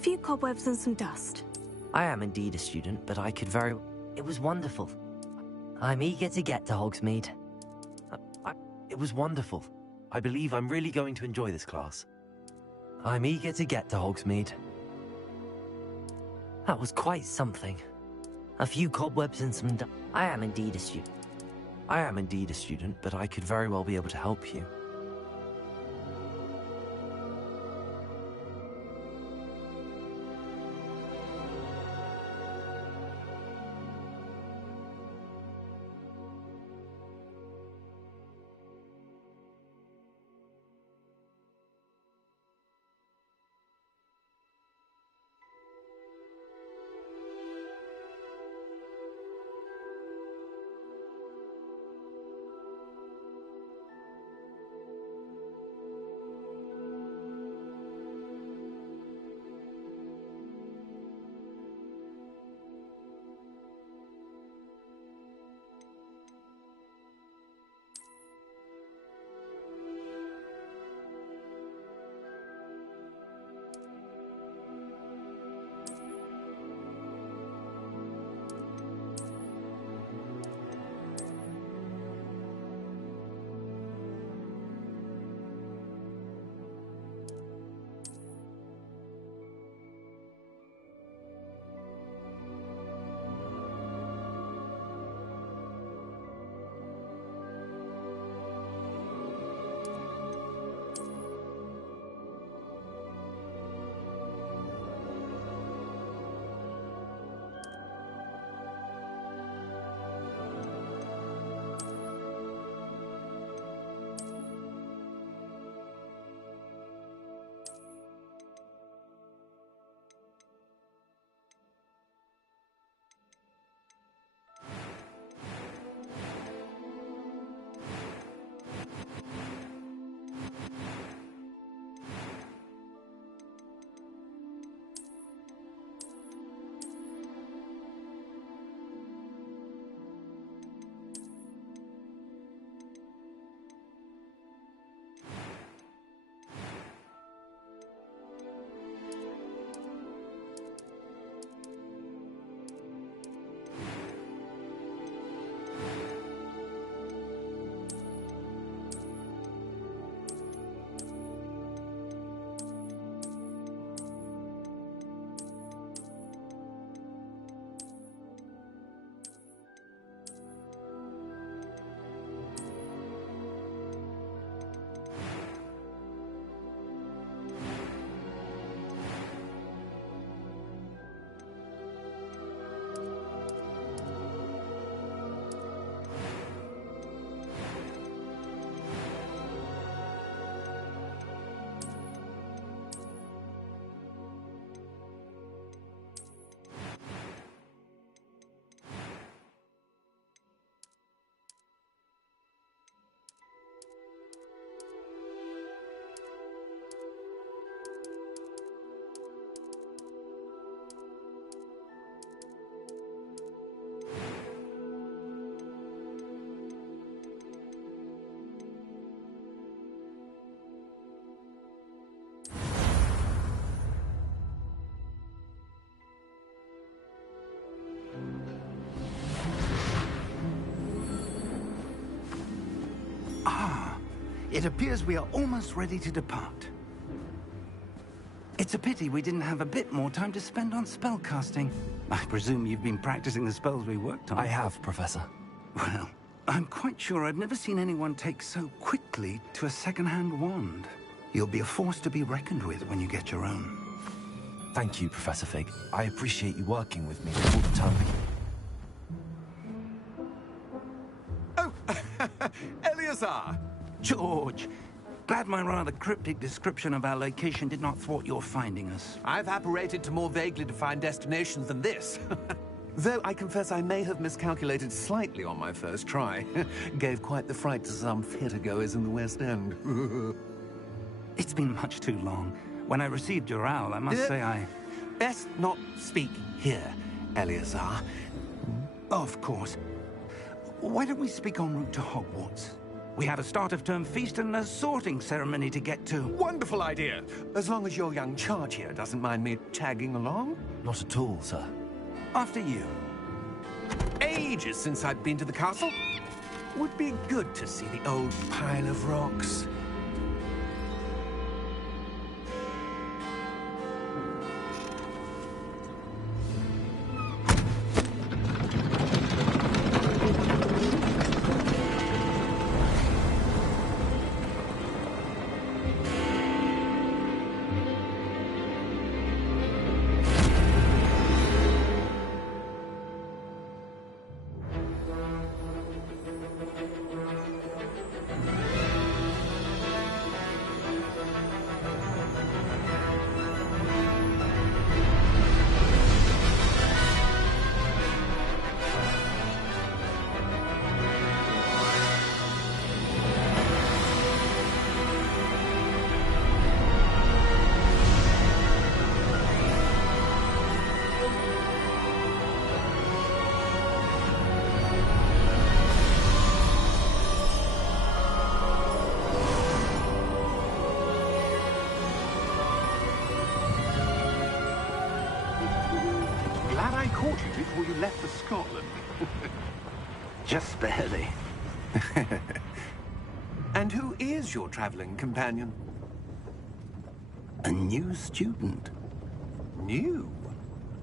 few cobwebs and some dust. I am indeed a student, but I could very... It was wonderful. I'm eager to get to Hogsmeade. It was wonderful. I believe I'm really going to enjoy this class. I'm eager to get to Hogsmeade. That was quite something. A few cobwebs and some dust. I am indeed a student. I am indeed a student, but I could very well be able to help you. It appears we are almost ready to depart. It's a pity we didn't have a bit more time to spend on spellcasting. I presume you've been practicing the spells we worked on. I have, Professor. Well, I'm quite sure I've never seen anyone take so quickly to a second-hand wand. You'll be a force to be reckoned with when you get your own. Thank you, Professor Fig. I appreciate you working with me all the time. Oh, Eleazar! George, glad my rather cryptic description of our location did not thwart your finding us. I've apparated to more vaguely defined destinations than this. Though I confess I may have miscalculated slightly on my first try. Gave quite the fright to some theatre-goers in the West End. It's been much too long. When I received your owl, I must say I... Best not speak here, Eleazar. Of course. Why don't we speak en route to Hogwarts? We have a start-of-term feast and a sorting ceremony to get to. Wonderful idea. As long as your young charge here doesn't mind me tagging along. Not at all, sir. After you. Ages since I've been to the castle. Would be good to see the old pile of rocks. Glad I caught you before you left for Scotland. Just barely. And who is your traveling companion? A new student. New?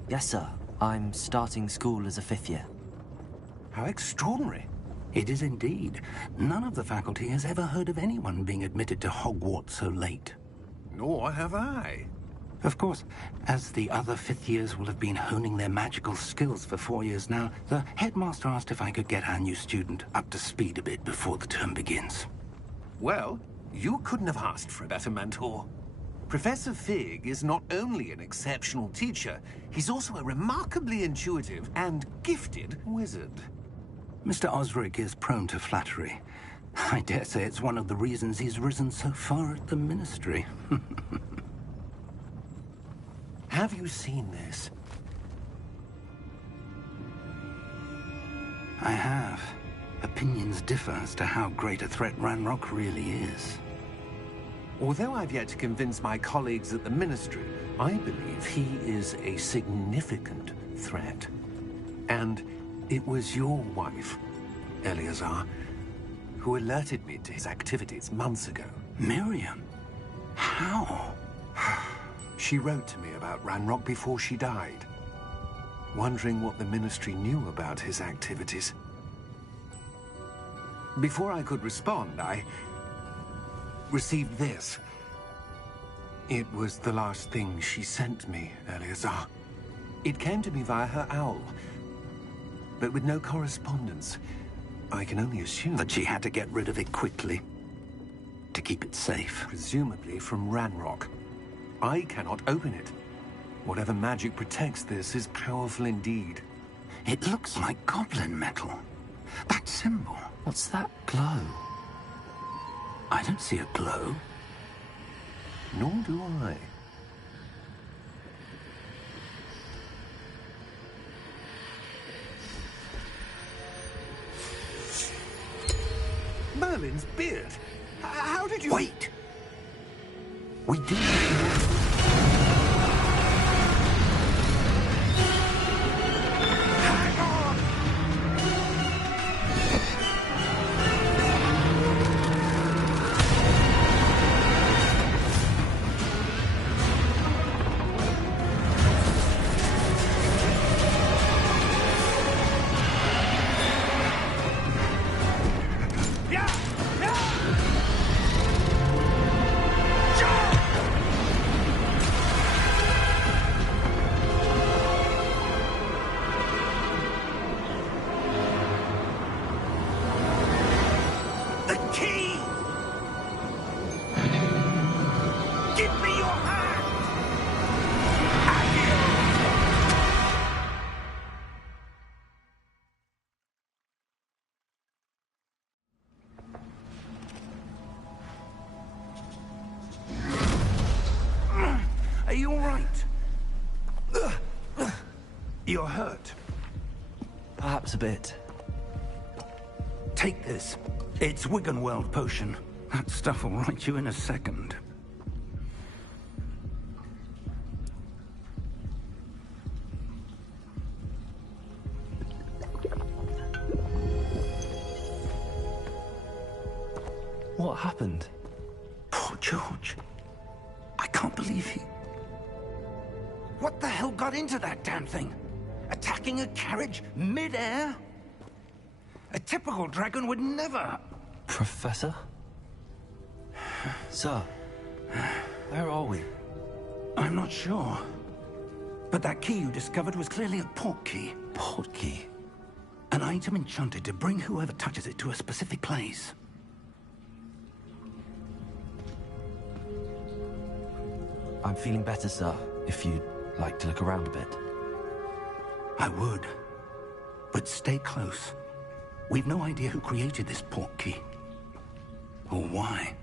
Yes, sir. I'm starting school as a 5th year. How extraordinary. It is indeed. None of the faculty has ever heard of anyone being admitted to Hogwarts so late. Nor have I. Of course, as the other 5th years will have been honing their magical skills for 4 years now, the headmaster asked if I could get our new student up to speed a bit before the term begins. Well, you couldn't have asked for a better mentor. Professor Fig is not only an exceptional teacher, he's also a remarkably intuitive and gifted wizard. Mr. Osric is prone to flattery. I dare say it's one of the reasons he's risen so far at the Ministry. Have you seen this? I have. Opinions differ as to how great a threat Ranrock really is. Although I've yet to convince my colleagues at the Ministry, I believe he is a significant threat. And it was your wife, Eleazar, who alerted me to his activities months ago. Miriam? How? She wrote to me about Ranrock before she died, wondering what the Ministry knew about his activities. Before I could respond, I received this. It was the last thing she sent me, Eleazar. It came to me via her owl, but with no correspondence. I can only assume That she had to get rid of it quickly, to keep it safe. presumably from Ranrock. I cannot open it. Whatever magic protects this is powerful indeed. It looks like goblin metal. That symbol. What's that glow? I don't see a glow. Nor do I. Merlin's beard. How did you... Wait! We do... Hang on! The key! Give me your hand! Are you all right? You're hurt. Perhaps a bit. Take this. It's Wiggenweld potion. That stuff will right you in a second. What happened? Poor George. I can't believe he... What the hell got into that damn thing? Attacking a carriage mid-air? A typical dragon would never... Professor? Sir, where are we? I'm not sure. But that key you discovered was clearly a port key. Port key? An item enchanted to bring whoever touches it to a specific place. I'm feeling better, sir, if you'd like to look around a bit. I would. But stay close. We've no idea who created this port key. Or why.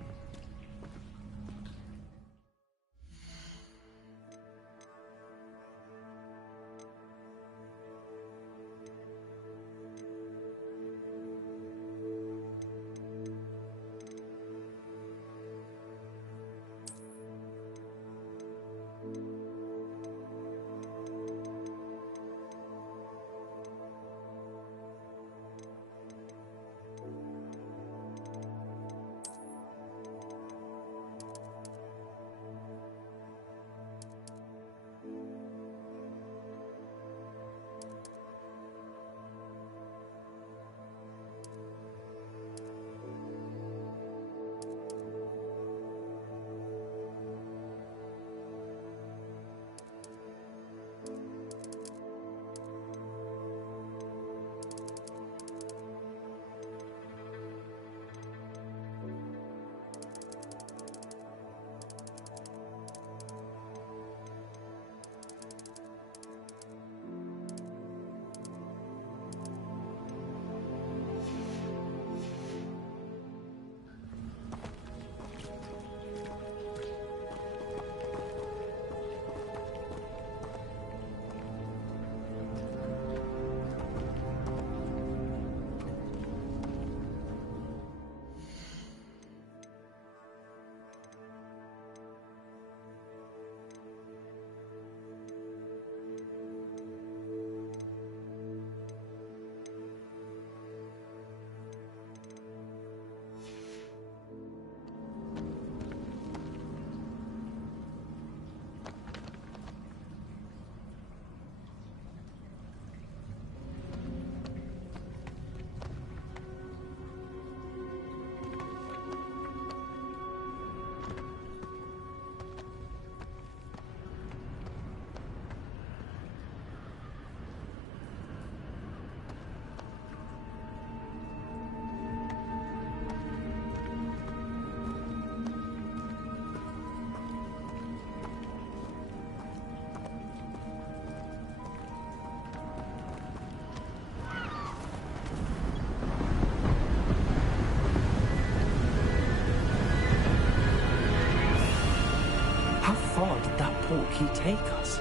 He take us?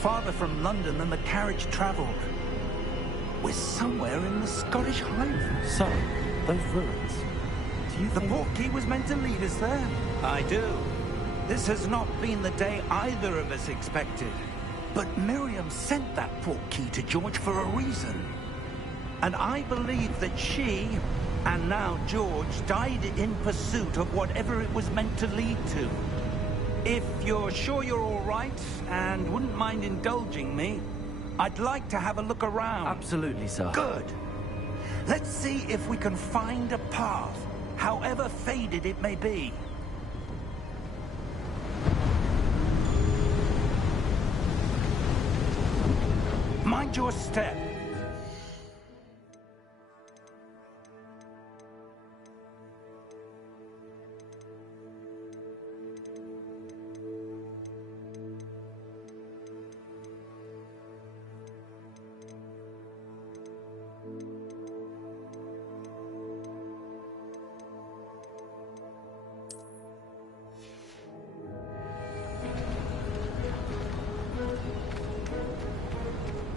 Farther from London than the carriage travelled. We're somewhere in the Scottish Highlands. So, those ruins. Do you The think... port key was meant to lead us there. I do. This has not been the day either of us expected. But Miriam sent that port key to George for a reason. And I believe that she, and now George, died in pursuit of whatever it was meant to lead to. If you're sure you're all right, and wouldn't mind indulging me, I'd like to have a look around. Absolutely, sir. Good. Let's see if we can find a path, however faded it may be. Mind your step.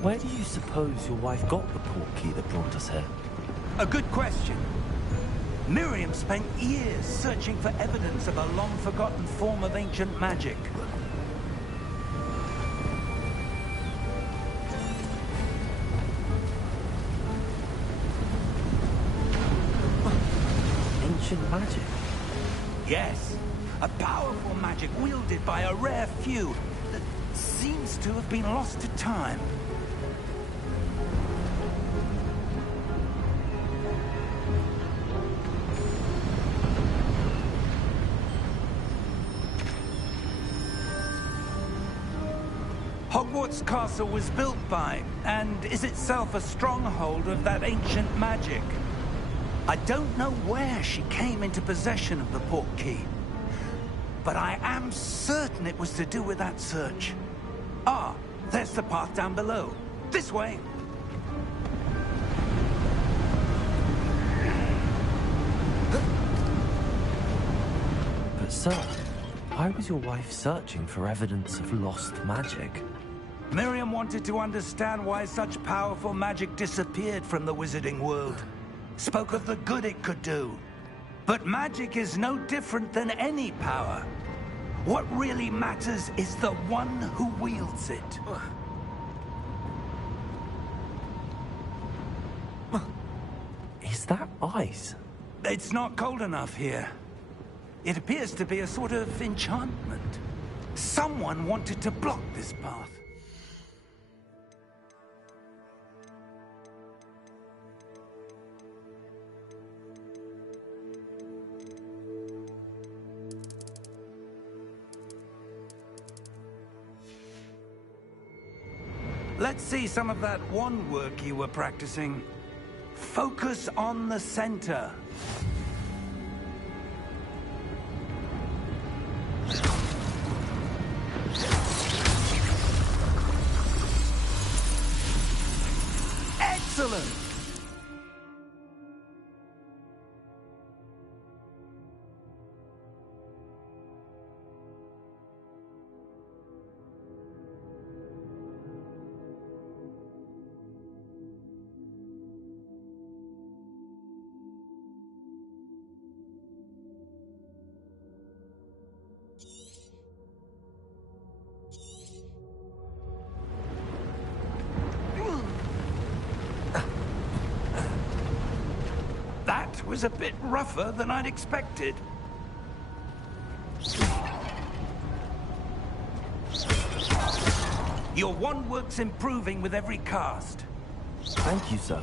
Where do you suppose your wife got the port key that brought us here? A good question. Miriam spent years searching for evidence of a long-forgotten form of ancient magic. Ancient magic? Yes, a powerful magic wielded by a rare few that seems to have been lost to time. Hogwarts Castle was built by, and is itself a stronghold of that ancient magic. I don't know where she came into possession of the portkey, but I am certain it was to do with that search. Ah, there's the path down below. This way. But sir, why was your wife searching for evidence of lost magic? Miriam wanted to understand why such powerful magic disappeared from the wizarding world. Spoke of the good it could do. But magic is no different than any power. What really matters is the one who wields it. Is that ice? It's not cold enough here. It appears to be a sort of enchantment. Someone wanted to block this path. Let's see some of that wand work you were practicing. Focus on the center. Excellent! That was a bit rougher than I'd expected. Your wand work's improving with every cast. Thank you, sir.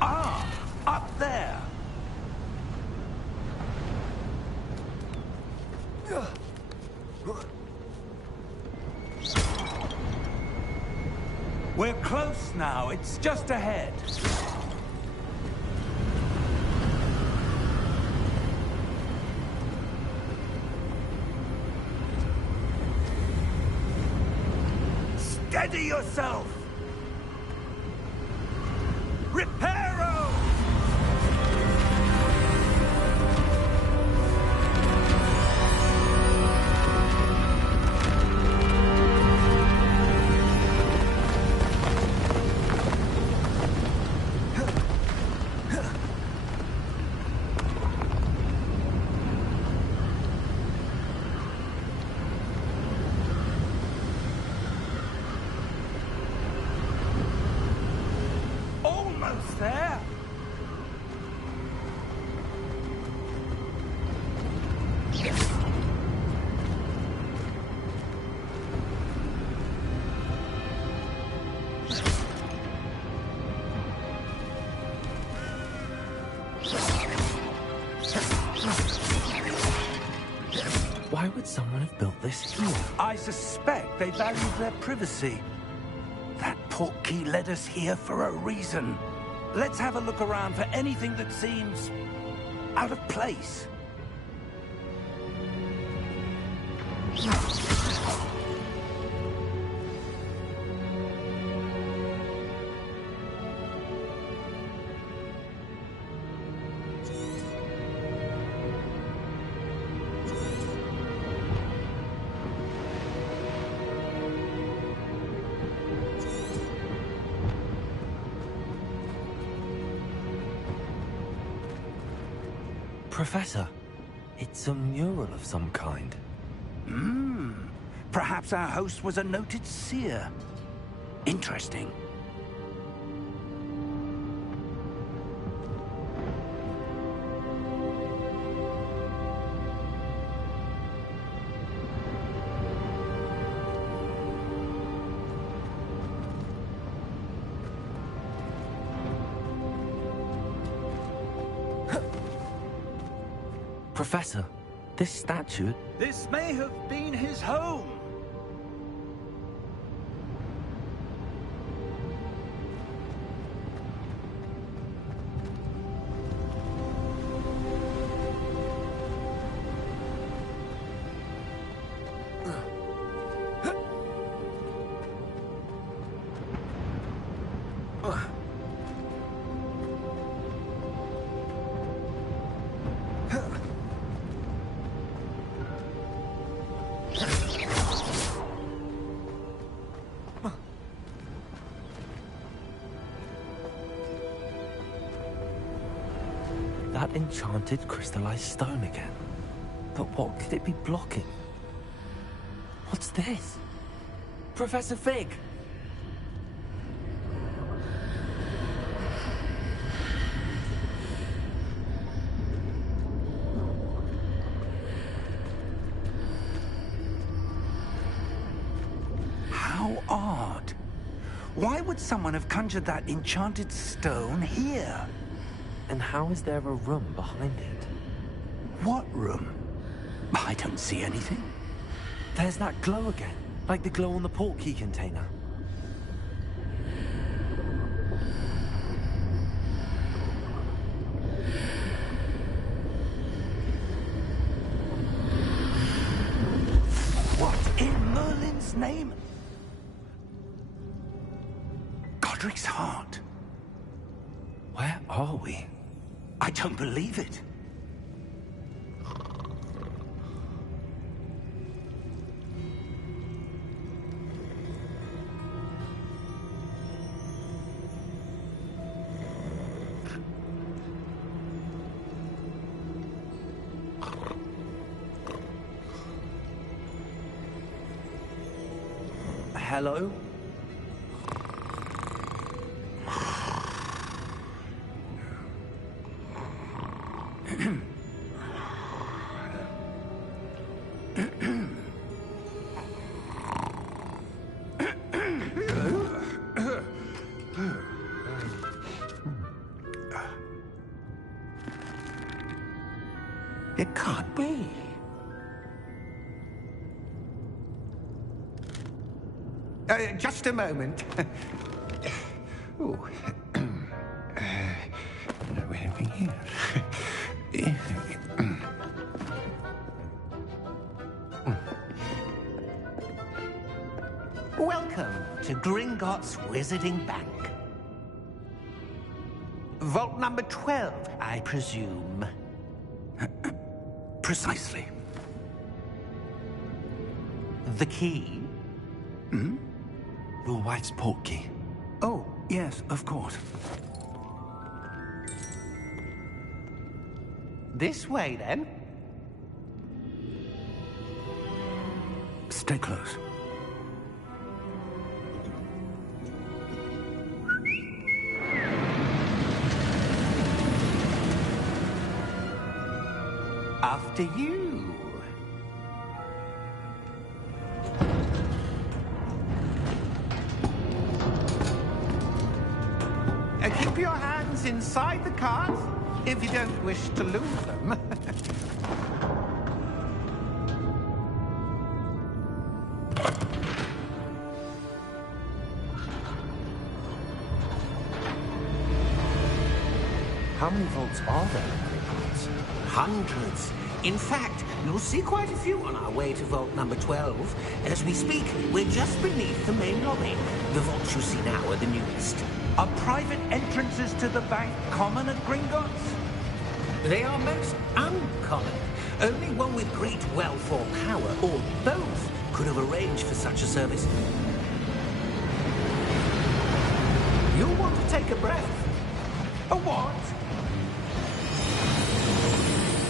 Ah, up there. We're close now. It's just ahead. Steady yourself. Reparo! Almost there. Why would someone have built this here? I suspect they valued their privacy. That portkey led us here for a reason. Let's have a look around for anything that seems out of place. Professor, it's a mural of some kind. Perhaps our host was a noted seer. Interesting. Professor, this statue... This may have been his home. That enchanted crystallized stone again. But what could it be blocking? What's this? Professor Fig! How odd. Why would someone have conjured that enchanted stone here? And how is there a room behind it? What room? I don't see anything. There's that glow again, like the glow on the portkey container. What in Merlin's name? Godric's heart. Where are we? I don't believe it. Hello? It can't be. Just a moment. Oh. No, anything here. Welcome to Gringotts Wizarding Bank. Vault number 12, I presume. Precisely. The key? Your wife's portkey. Oh, yes, of course. This way, then. Stay close. After you. Keep your hands inside the cart if you don't wish to lose them. How many vaults are there in Hogwarts? Hundreds. In fact, you'll see quite a few on our way to vault number 12. As we speak, we're just beneath the main lobby. The vaults you see now are the newest. Are private entrances to the bank common at Gringotts? They are most uncommon. Only one with great wealth or power, or both, could have arranged for such a service. You'll want to take a breath. A what?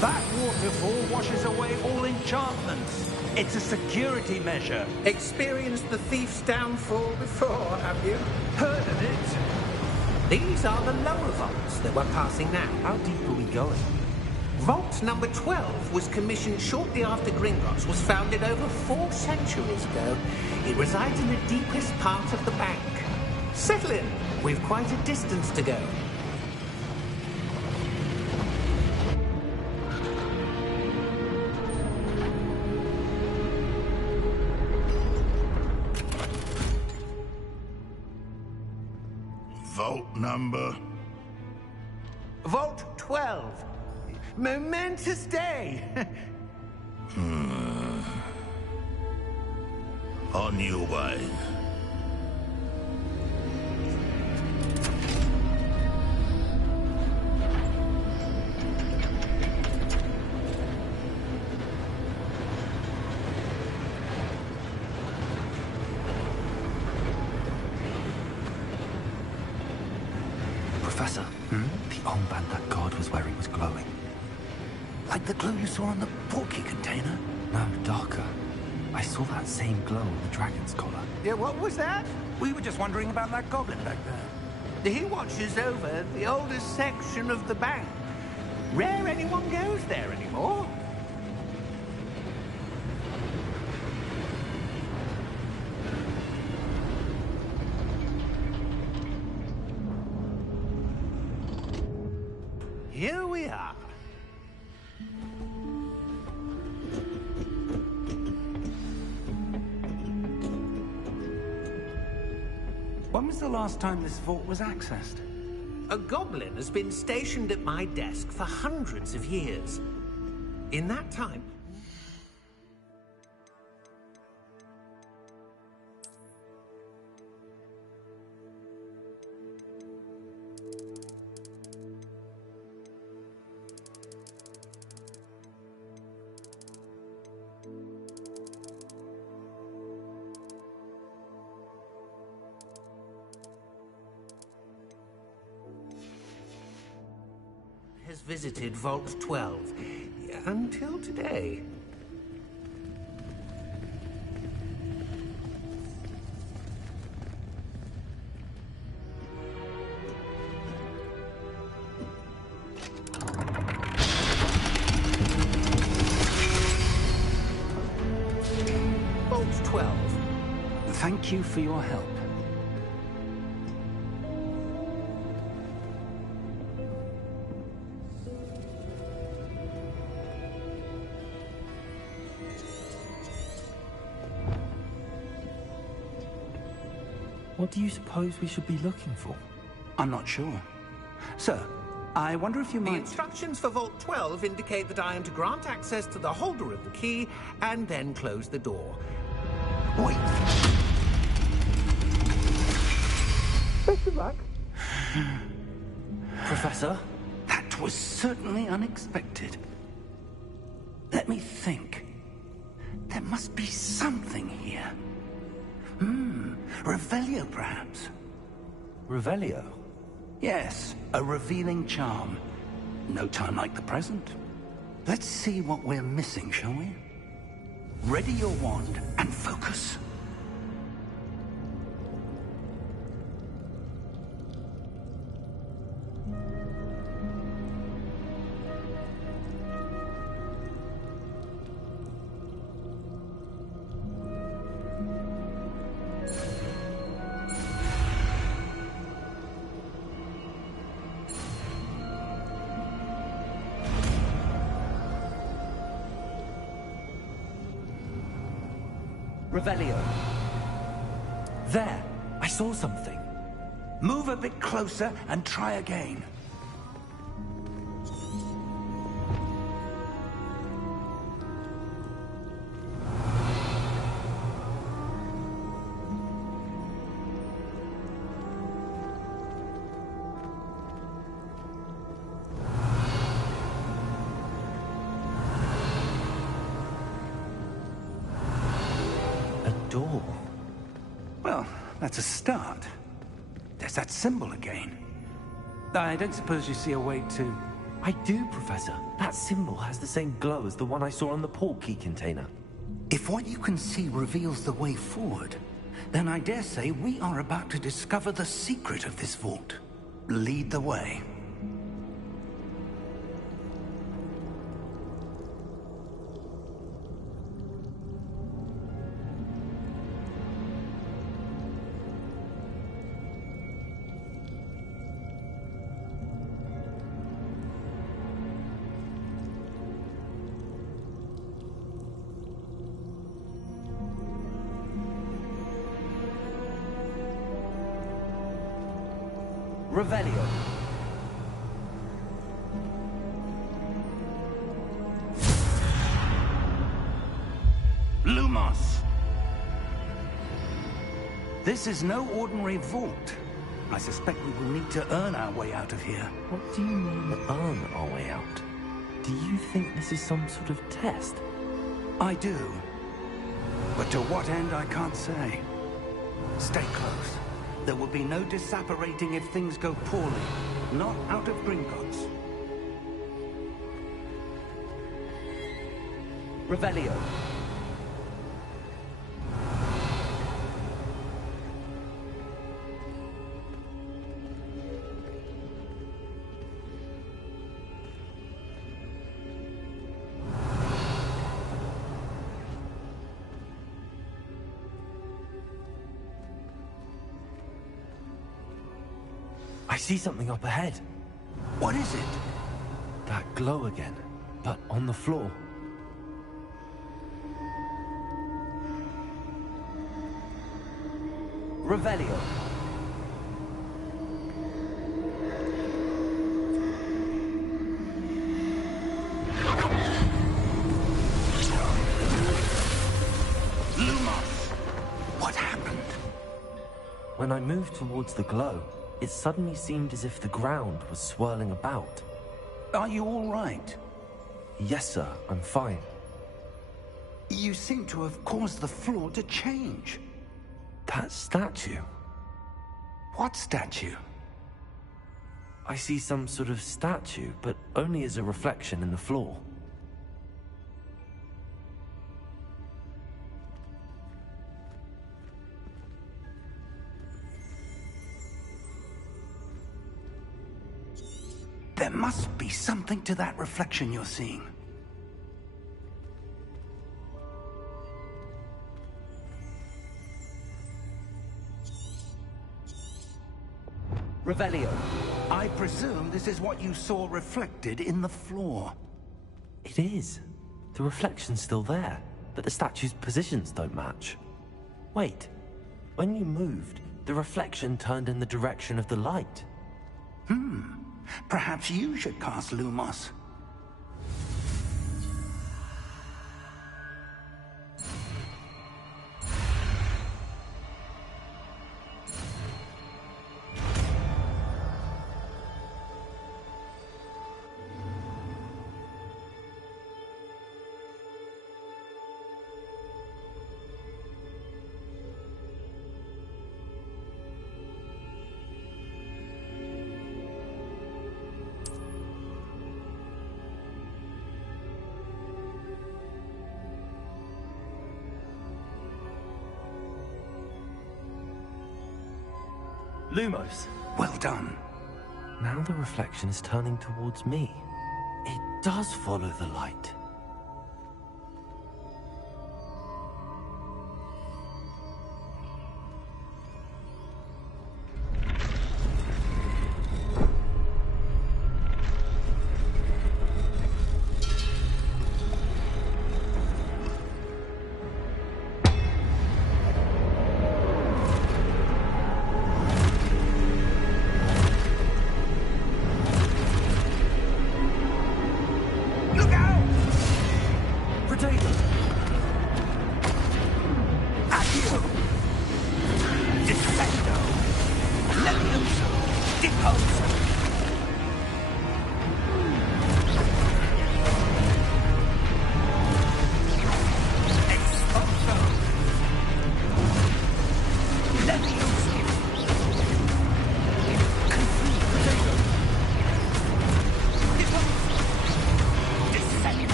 That waterfall washes away all enchantments. It's a security measure. Experienced the thief's downfall before, have you? Heard of it? These are the lower vaults that we're passing now. How deep are we going? Vault number 12 was commissioned shortly after Gringotts was founded over 4 centuries ago. It resides in the deepest part of the bank. Settle in. We've quite a distance to go. Vault number? Vault 12. Momentous day. On your way. Professor, the armband that guard was wearing was glowing. Like the glow you saw on the portkey container? No, darker. I saw that same glow on the dragon's collar. Yeah, what was that? We were just wondering about that goblin back there. He watches over the oldest section of the bank. Rare anyone goes there anymore. Here we are. When was the last time this vault was accessed? A goblin has been stationed at my desk for hundreds of years. In that time, has visited Vault 12 until today. Vault 12. Thank you for your help. What do you suppose we should be looking for? I'm not sure. Sir, I wonder if you The might... instructions for Vault 12 indicate that I am to grant access to the holder of the key and then close the door. Wait. Best of luck. Professor? That was certainly unexpected. Let me think. There must be something here. Revelio, perhaps? Revelio? Yes, a revealing charm. No time like the present. Let's see what we're missing, shall we? Ready your wand and focus. Revelio. There! I saw something. Move a bit closer and try again. Door. Well, that's a start. There's that symbol again. I don't suppose you see a way to I do, Professor. That symbol has the same glow as the one I saw on the portkey container. If what you can see reveals the way forward, then I dare say we are about to discover the secret of this vault. Lead the way. Revelio. Lumos! This is no ordinary vault. I suspect we will need to earn our way out of here. What do you mean, earn our way out? Do you think this is some sort of test? I do. But to what end, I can't say. Stay close. There will be no disapparating if things go poorly. Not out of Gringotts. Revelio. I see something up ahead. What is it? That glow again, but on the floor. Revelio. Lumos! What happened? When I moved towards the glow, it suddenly seemed as if the ground was swirling about. Are you all right? Yes, sir, I'm fine. You seem to have caused the floor to change. That statue. What statue? I see some sort of statue, but only as a reflection in the floor. There must be something to that reflection you're seeing. Revelio. I presume this is what you saw reflected in the floor. It is. The reflection's still there, but the statue's positions don't match. Wait. When you moved, the reflection turned in the direction of the light. Perhaps you should cast Lumos. Lumos. Well done. Now the reflection is turning towards me. It does follow the light. Look out!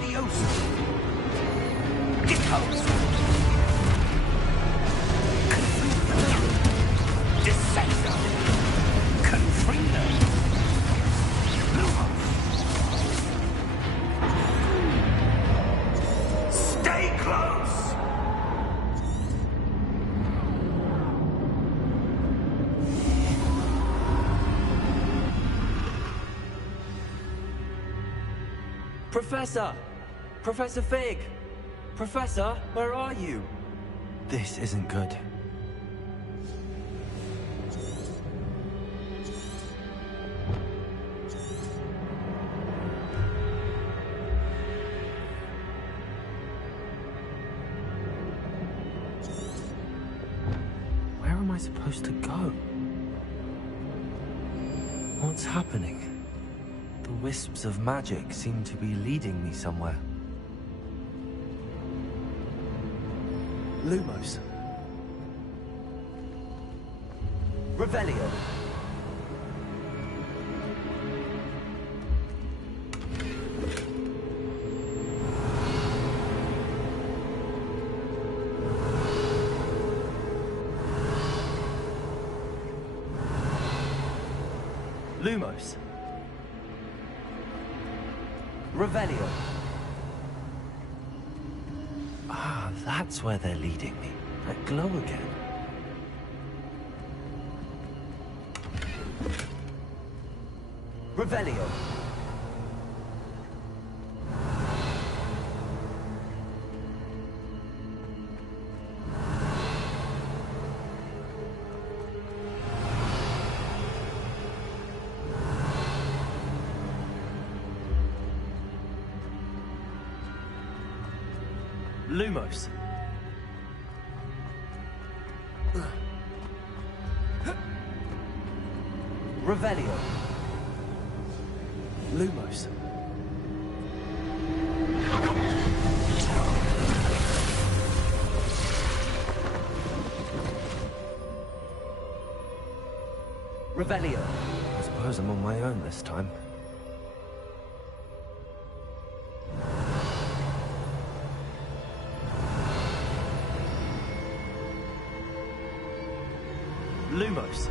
Leviosa! Deposa! Descendo! Confrino! Lumos! Stay close! Professor! Professor Fig! Professor, where are you? This isn't good. Where am I supposed to go? What's happening? The wisps of magic seem to be leading me somewhere. Lumos. Revelio. Lumos. Revelio. Ah, that's where they're leading me. That glow again. Revelio. Lumos. Revelio. Lumos. Revelio. I suppose I'm on my own this time. Lumos.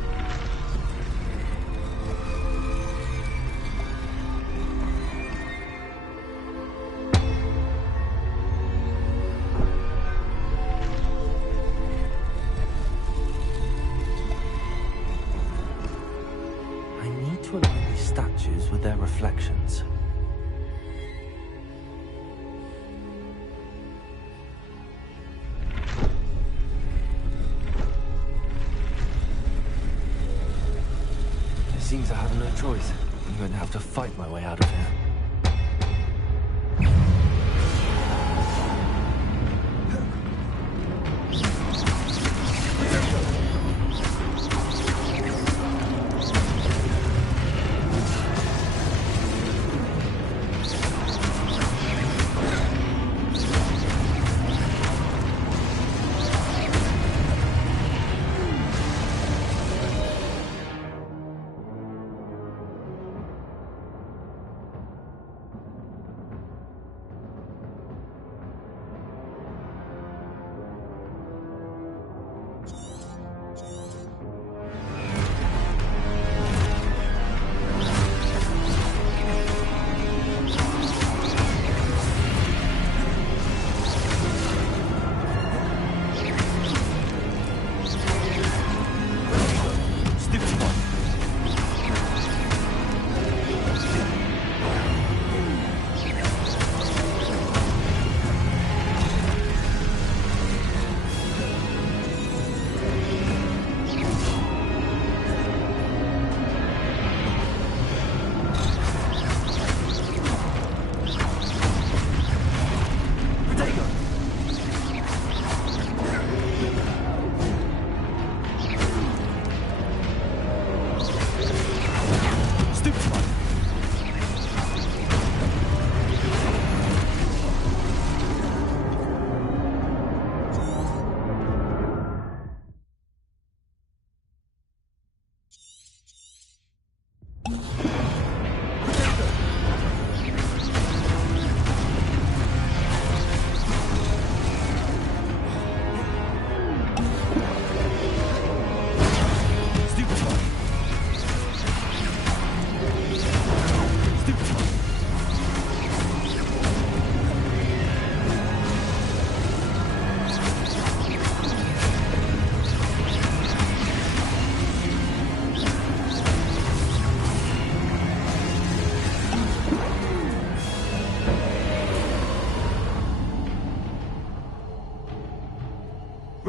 I need to align these statues with their reflections. Seems I have no choice. I'm going to have to fight my way out of here.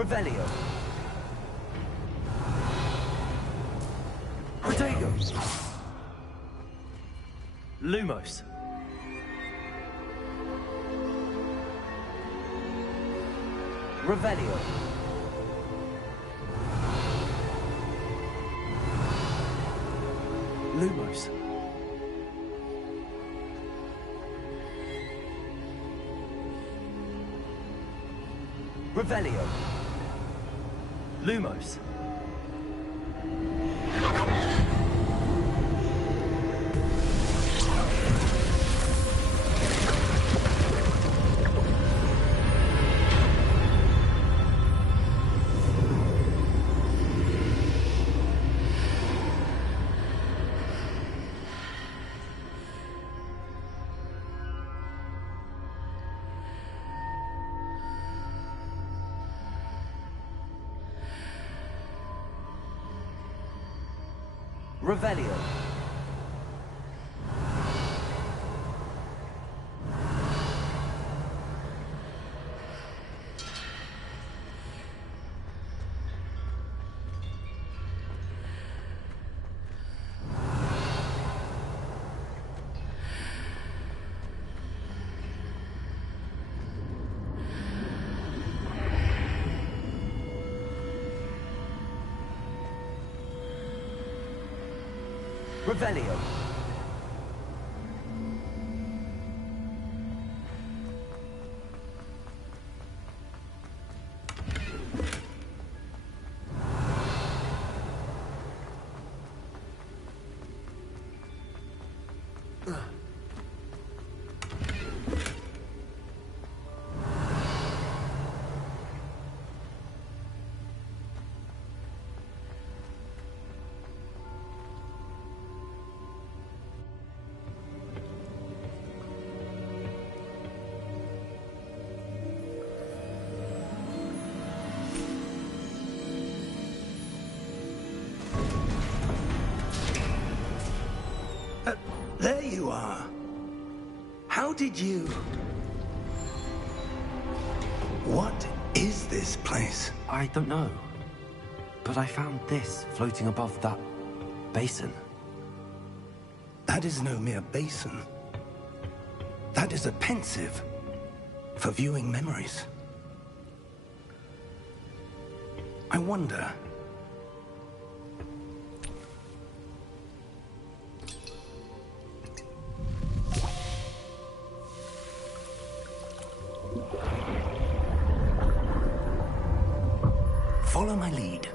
Revelio. Protego. Lumos. Revelio. Lumos. Revelio. Lumos. Revelio. Revelio. There you are. How did you... What is this place? I don't know. But I found this floating above that basin. That is no mere basin. That is a pensive for viewing memories. I wonder... Follow my lead.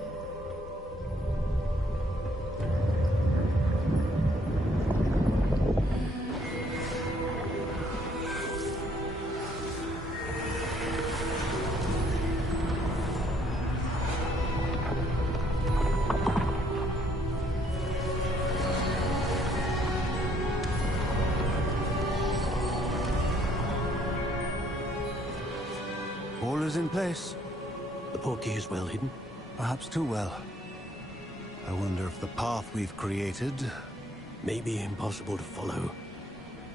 All is in place. The portkey is well hidden. Perhaps too well. I wonder if the path we've created... May be impossible to follow.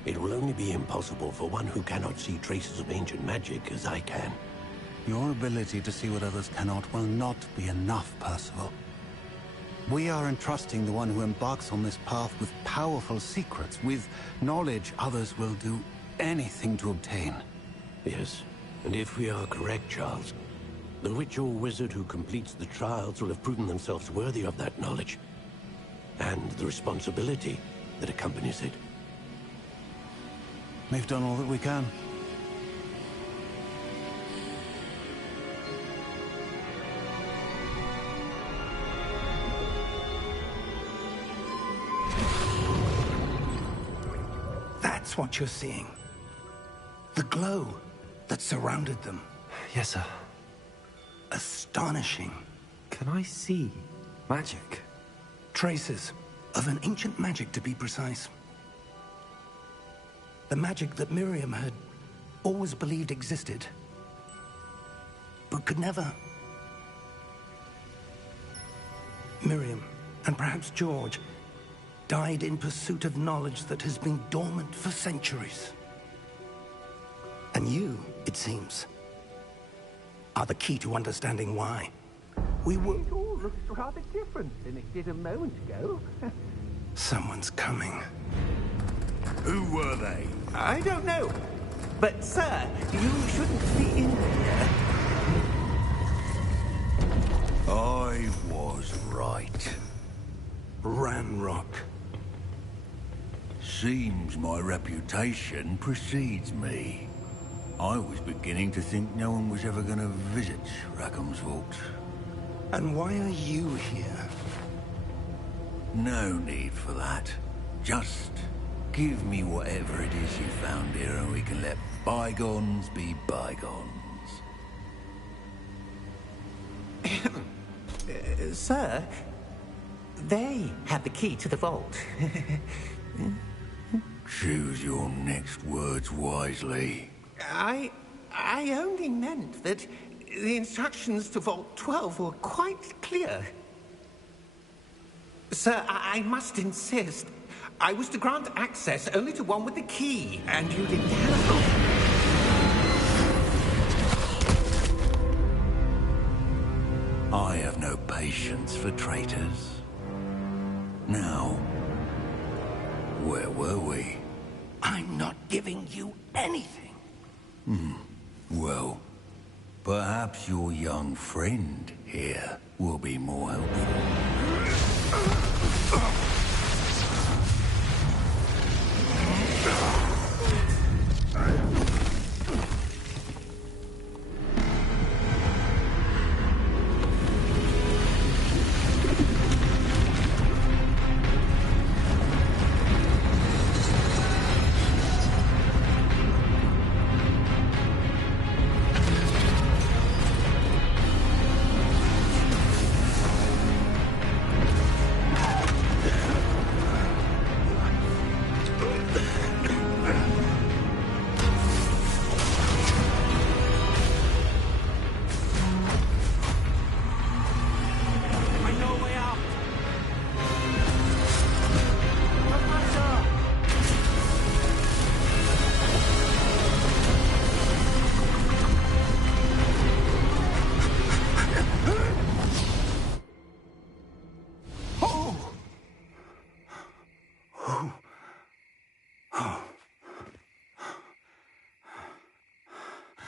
It will only be impossible for one who cannot see traces of ancient magic as I can. Your ability to see what others cannot will not be enough, Percival. We are entrusting the one who embarks on this path with powerful secrets, with knowledge others will do anything to obtain. Yes, and if we are correct, Charles, the witch or wizard who completes the trials will have proven themselves worthy of that knowledge, and the responsibility that accompanies it. We've done all that we can. That's what you're seeing. The glow that surrounded them. Yes, sir. Astonishing. Can I see magic? Traces of an ancient magic, to be precise. The magic that Miriam had always believed existed, but could never. Miriam, and perhaps George, died in pursuit of knowledge that has been dormant for centuries. And you, it seems, are the key to understanding why. We were... It all looks rather different than it did a moment ago. Someone's coming. Who were they? I don't know. But, sir, you shouldn't be in here. I was right. Ranrock. Seems my reputation precedes me. I was beginning to think no one was ever going to visit Rackham's vault. And why are you here? No need for that. Just give me whatever it is you found here and we can let bygones be bygones. Sir, they had the key to the vault. Choose your next words wisely. I only meant that the instructions to Vault 12 were quite clear. Sir, I must insist. I was to grant access only to one with the key, and you didn't have... I have no patience for traitors. Now, where were we? I'm not giving you anything. Well, perhaps your young friend here will be more helpful.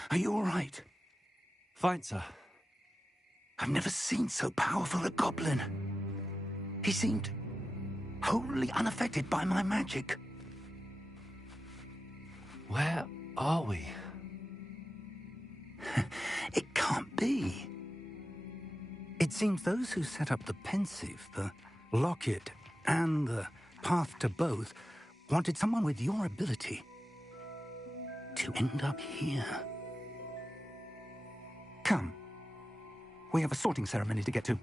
Are you all right? Fine, sir. I've never seen so powerful a goblin. He seemed wholly unaffected by my magic. Where are we? It can't be. It seems those who set up the pensive, the locket, and the path to both wanted someone with your ability to end up here. Come. We have a sorting ceremony to get to.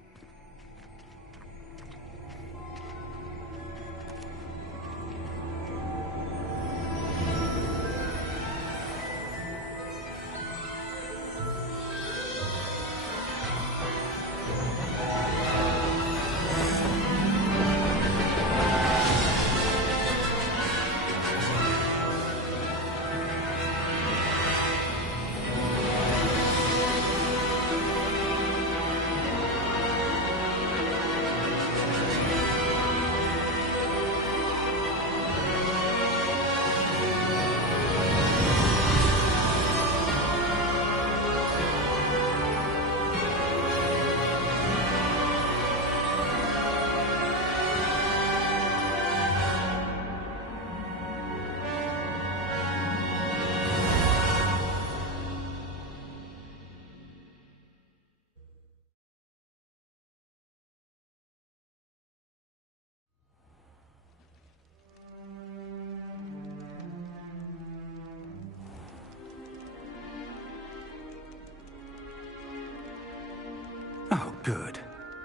Oh, good.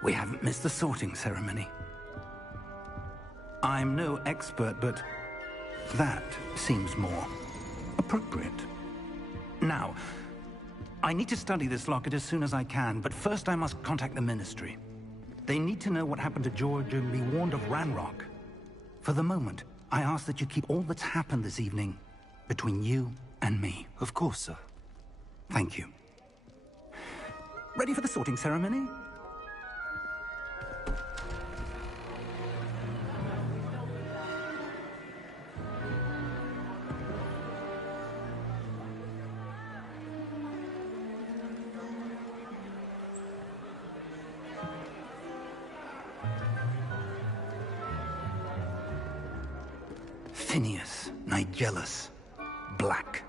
We haven't missed the sorting ceremony. I'm no expert, but that seems more appropriate. Now, I need to study this locket as soon as I can, but first I must contact the Ministry. They need to know what happened to George and be warned of Ranrock. For the moment, I ask that you keep all that's happened this evening between you and me. Of course, sir. Thank you. Ready for the sorting ceremony? Phineas, Nigellus, Black.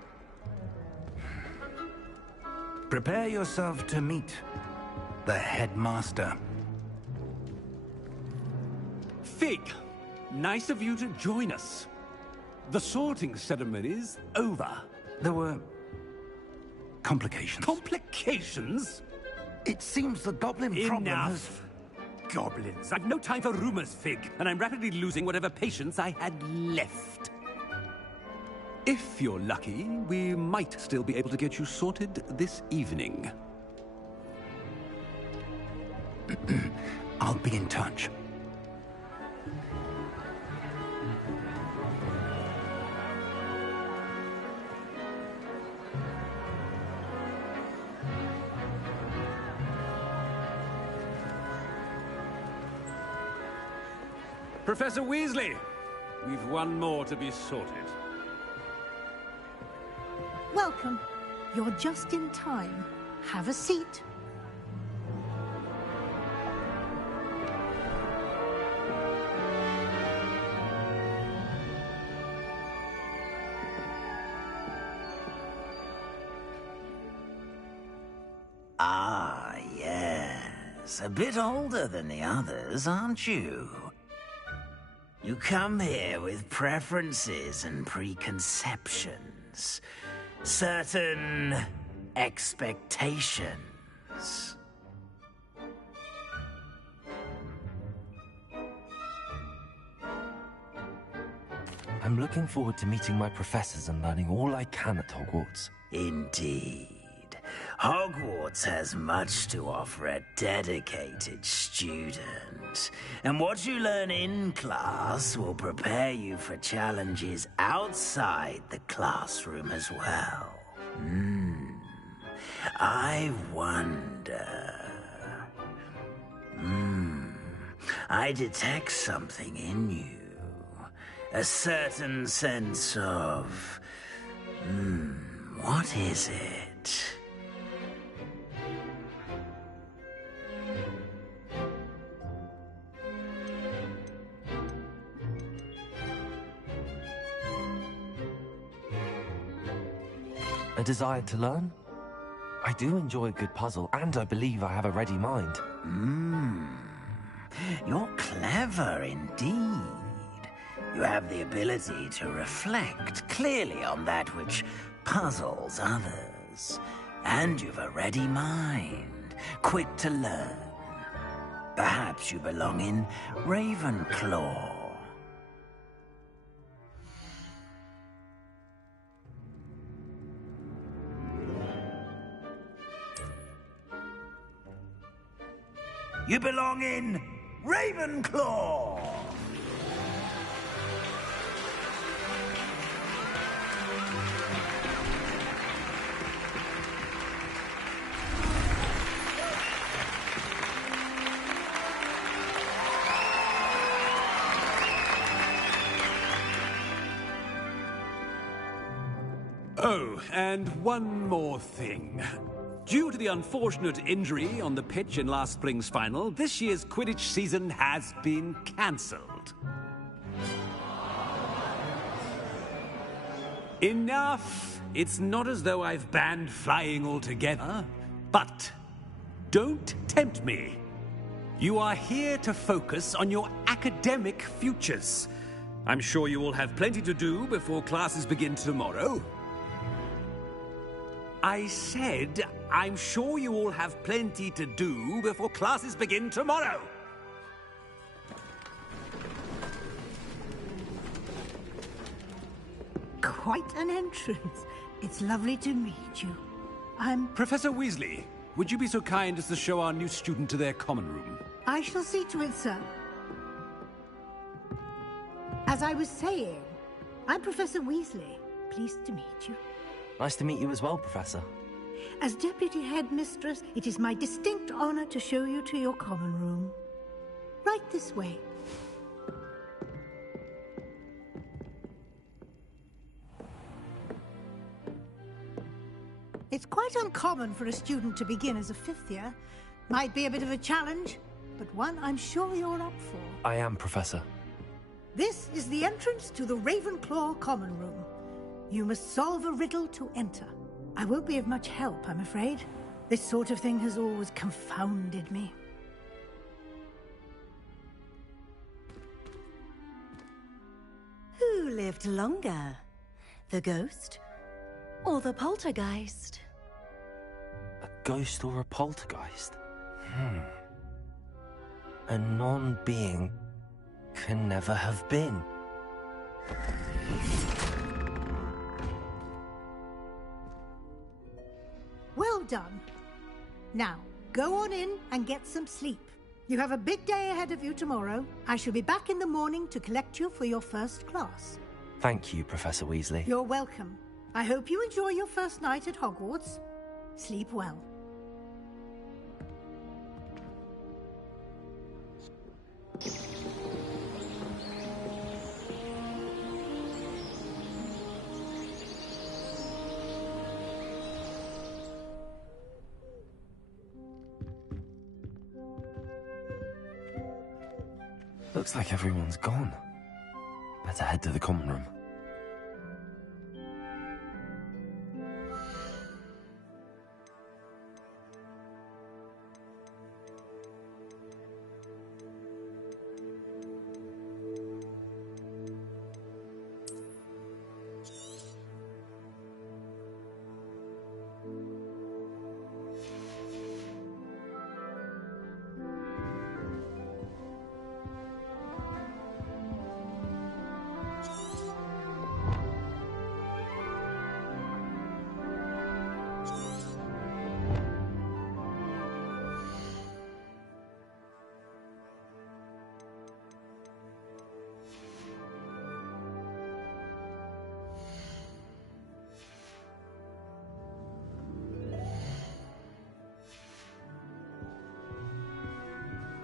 Prepare yourself to meet the headmaster. Fig, nice of you to join us. The sorting ceremony's over. There were complications. Complications? It seems the goblin problem has... Enough! Goblins. I've no time for rumors, Fig, and I'm rapidly losing whatever patience I had left. If you're lucky, we might still be able to get you sorted this evening. I'll be in touch. Professor Weasley, we've one more to be sorted. Welcome. You're just in time. Have a seat. Ah, yes. A bit older than the others, aren't you? You come here with preferences and preconceptions. Certain expectations. I'm looking forward to meeting my professors and learning all I can at Hogwarts. Indeed. Hogwarts has much to offer a dedicated student. And what you learn in class will prepare you for challenges outside the classroom as well. I wonder... I detect something in you. A certain sense of... what is it? A desire to learn? I do enjoy a good puzzle, and I believe I have a ready mind. You're clever indeed. You have the ability to reflect clearly on that which puzzles others. And you've a ready mind, quick to learn. Perhaps you belong in Ravenclaw. You belong in Ravenclaw! Oh, and one more thing. Due to the unfortunate injury on the pitch in last spring's final, this year's Quidditch season has been cancelled. Enough! It's not as though I've banned flying altogether, but don't tempt me. You are here to focus on your academic futures. I'm sure you all have plenty to do before classes begin tomorrow. I said, I'm sure you all have plenty to do before classes begin tomorrow. Quite an entrance. It's lovely to meet you. I'm... Professor Weasley, would you be so kind as to show our new student to their common room? I shall see to it, sir. As I was saying, I'm Professor Weasley. Pleased to meet you. Nice to meet you as well, Professor. As Deputy Headmistress, it is my distinct honor to show you to your common room. Right this way. It's quite uncommon for a student to begin as a fifth year. Might be a bit of a challenge, but one I'm sure you're up for. I am, Professor. This is the entrance to the Ravenclaw common room. You must solve a riddle to enter. I won't be of much help, I'm afraid. This sort of thing has always confounded me. Who lived longer? The ghost or the poltergeist? A ghost or a poltergeist? A non-being can never have been. Well done. Now, go on in and get some sleep. You have a big day ahead of you tomorrow. I shall be back in the morning to collect you for your first class. Thank you, Professor Weasley. You're welcome. I hope you enjoy your first night at Hogwarts. Sleep well. Looks like everyone's gone. Better head to the common room.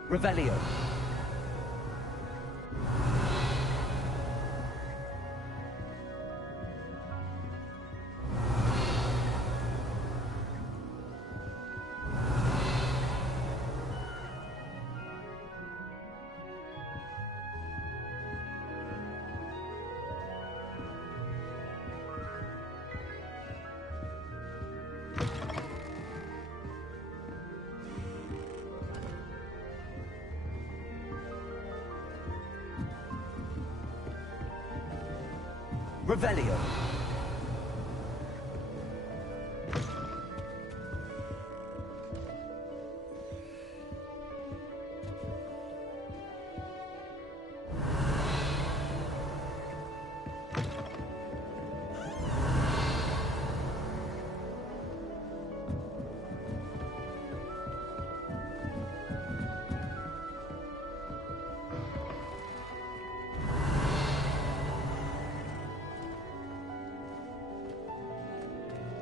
Revelio. Revelio.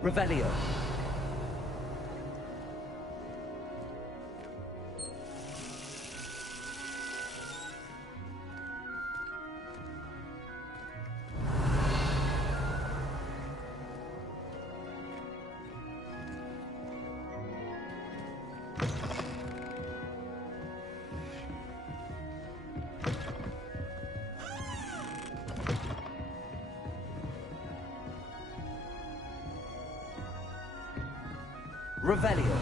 Revelio. Revelio.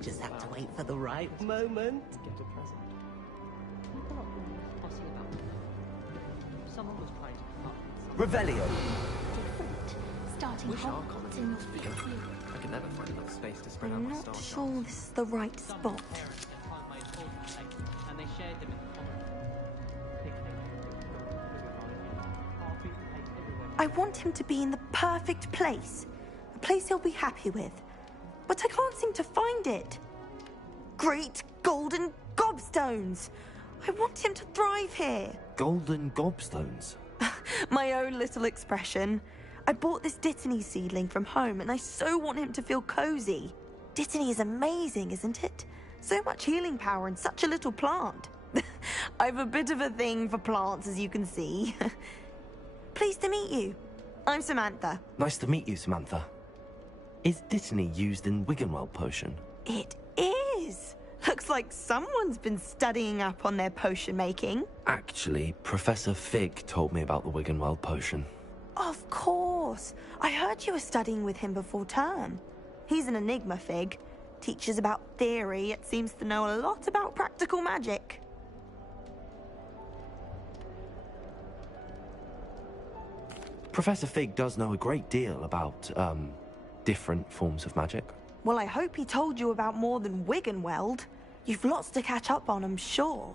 Just have to wait for the right moment. Get a present. I thought we were fussy about it. Someone was trying to come up with something Revelio. Different. starting Hogwarts in I can never find enough space to spread out I'm my not star sure this is the right spot. and they shared them in the common I want him to be in the perfect place. A place he'll be happy with. But I can't seem to find it. Great golden gobstones! I want him to thrive here. Golden gobstones? My own little expression. I bought this Dittany seedling from home and I so want him to feel cozy. Dittany is amazing, isn't it? So much healing power in such a little plant. I've a bit of a thing for plants, as you can see. Pleased to meet you. I'm Samantha. Nice to meet you, Samantha. Is Dittany used in Wiggenweld potion? It is. Looks like someone's been studying up on their potion making. Actually, Professor Fig told me about the Wiggenweld potion. Of course. I heard you were studying with him before term. He's an enigma, Fig. Teaches about theory, yet seems to know a lot about practical magic. Professor Fig does know a great deal about, different forms of magic. Well, I hope he told you about more than Wiggenweld. You've lots to catch up on, I'm sure.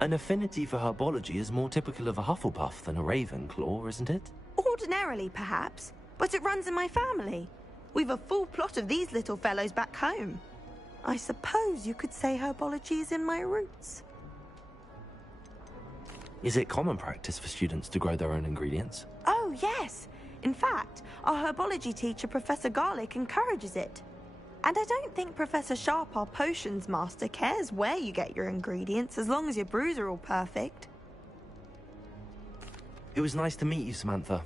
An affinity for herbology is more typical of a Hufflepuff than a Ravenclaw, isn't it? Ordinarily, perhaps, but it runs in my family. We've a full plot of these little fellows back home. I suppose you could say herbology is in my roots. Is it common practice for students to grow their own ingredients? Oh, yes. In fact, our herbology teacher, Professor Garlick, encourages it. And I don't think Professor Sharp, our potions master, cares where you get your ingredients, as long as your brews are all perfect. It was nice to meet you, Samantha.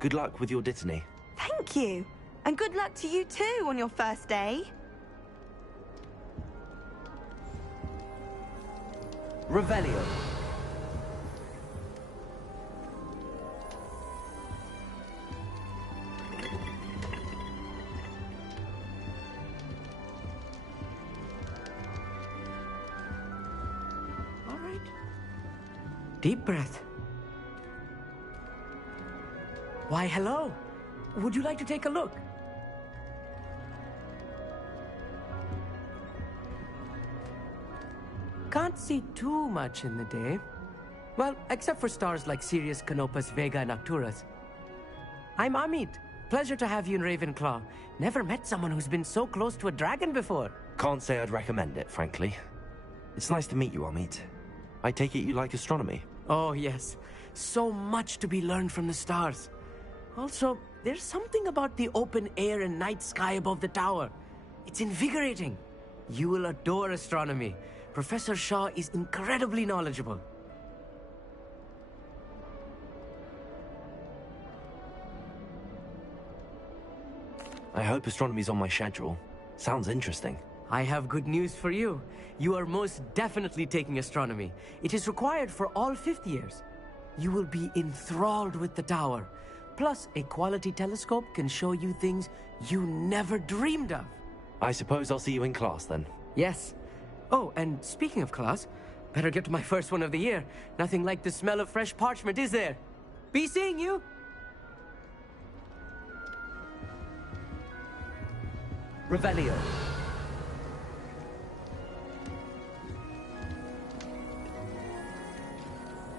Good luck with your Dittany. Thank you. And good luck to you too on your first day. Revelio. All right. Deep breath. Why, hello. Would you like to take a look? Can't see too much in the day. Well, except for stars like Sirius, Canopus, Vega, and Arcturus. I'm Amit. Pleasure to have you in Ravenclaw. Never met someone who's been so close to a dragon before. Can't say I'd recommend it, frankly. It's nice to meet you, Amit. I take it you like astronomy? Oh, yes. So much to be learned from the stars. Also, there's something about the open air and night sky above the tower. It's invigorating. You will adore astronomy. Professor Shaw is incredibly knowledgeable. I hope astronomy's on my schedule. Sounds interesting. I have good news for you. You are most definitely taking astronomy. It is required for all fifth years. You will be enthralled with the tower. Plus, a quality telescope can show you things you never dreamed of. I suppose I'll see you in class then. Yes. Oh, and speaking of class, better get to my first one of the year. Nothing like the smell of fresh parchment, is there? Be seeing you! Revelio.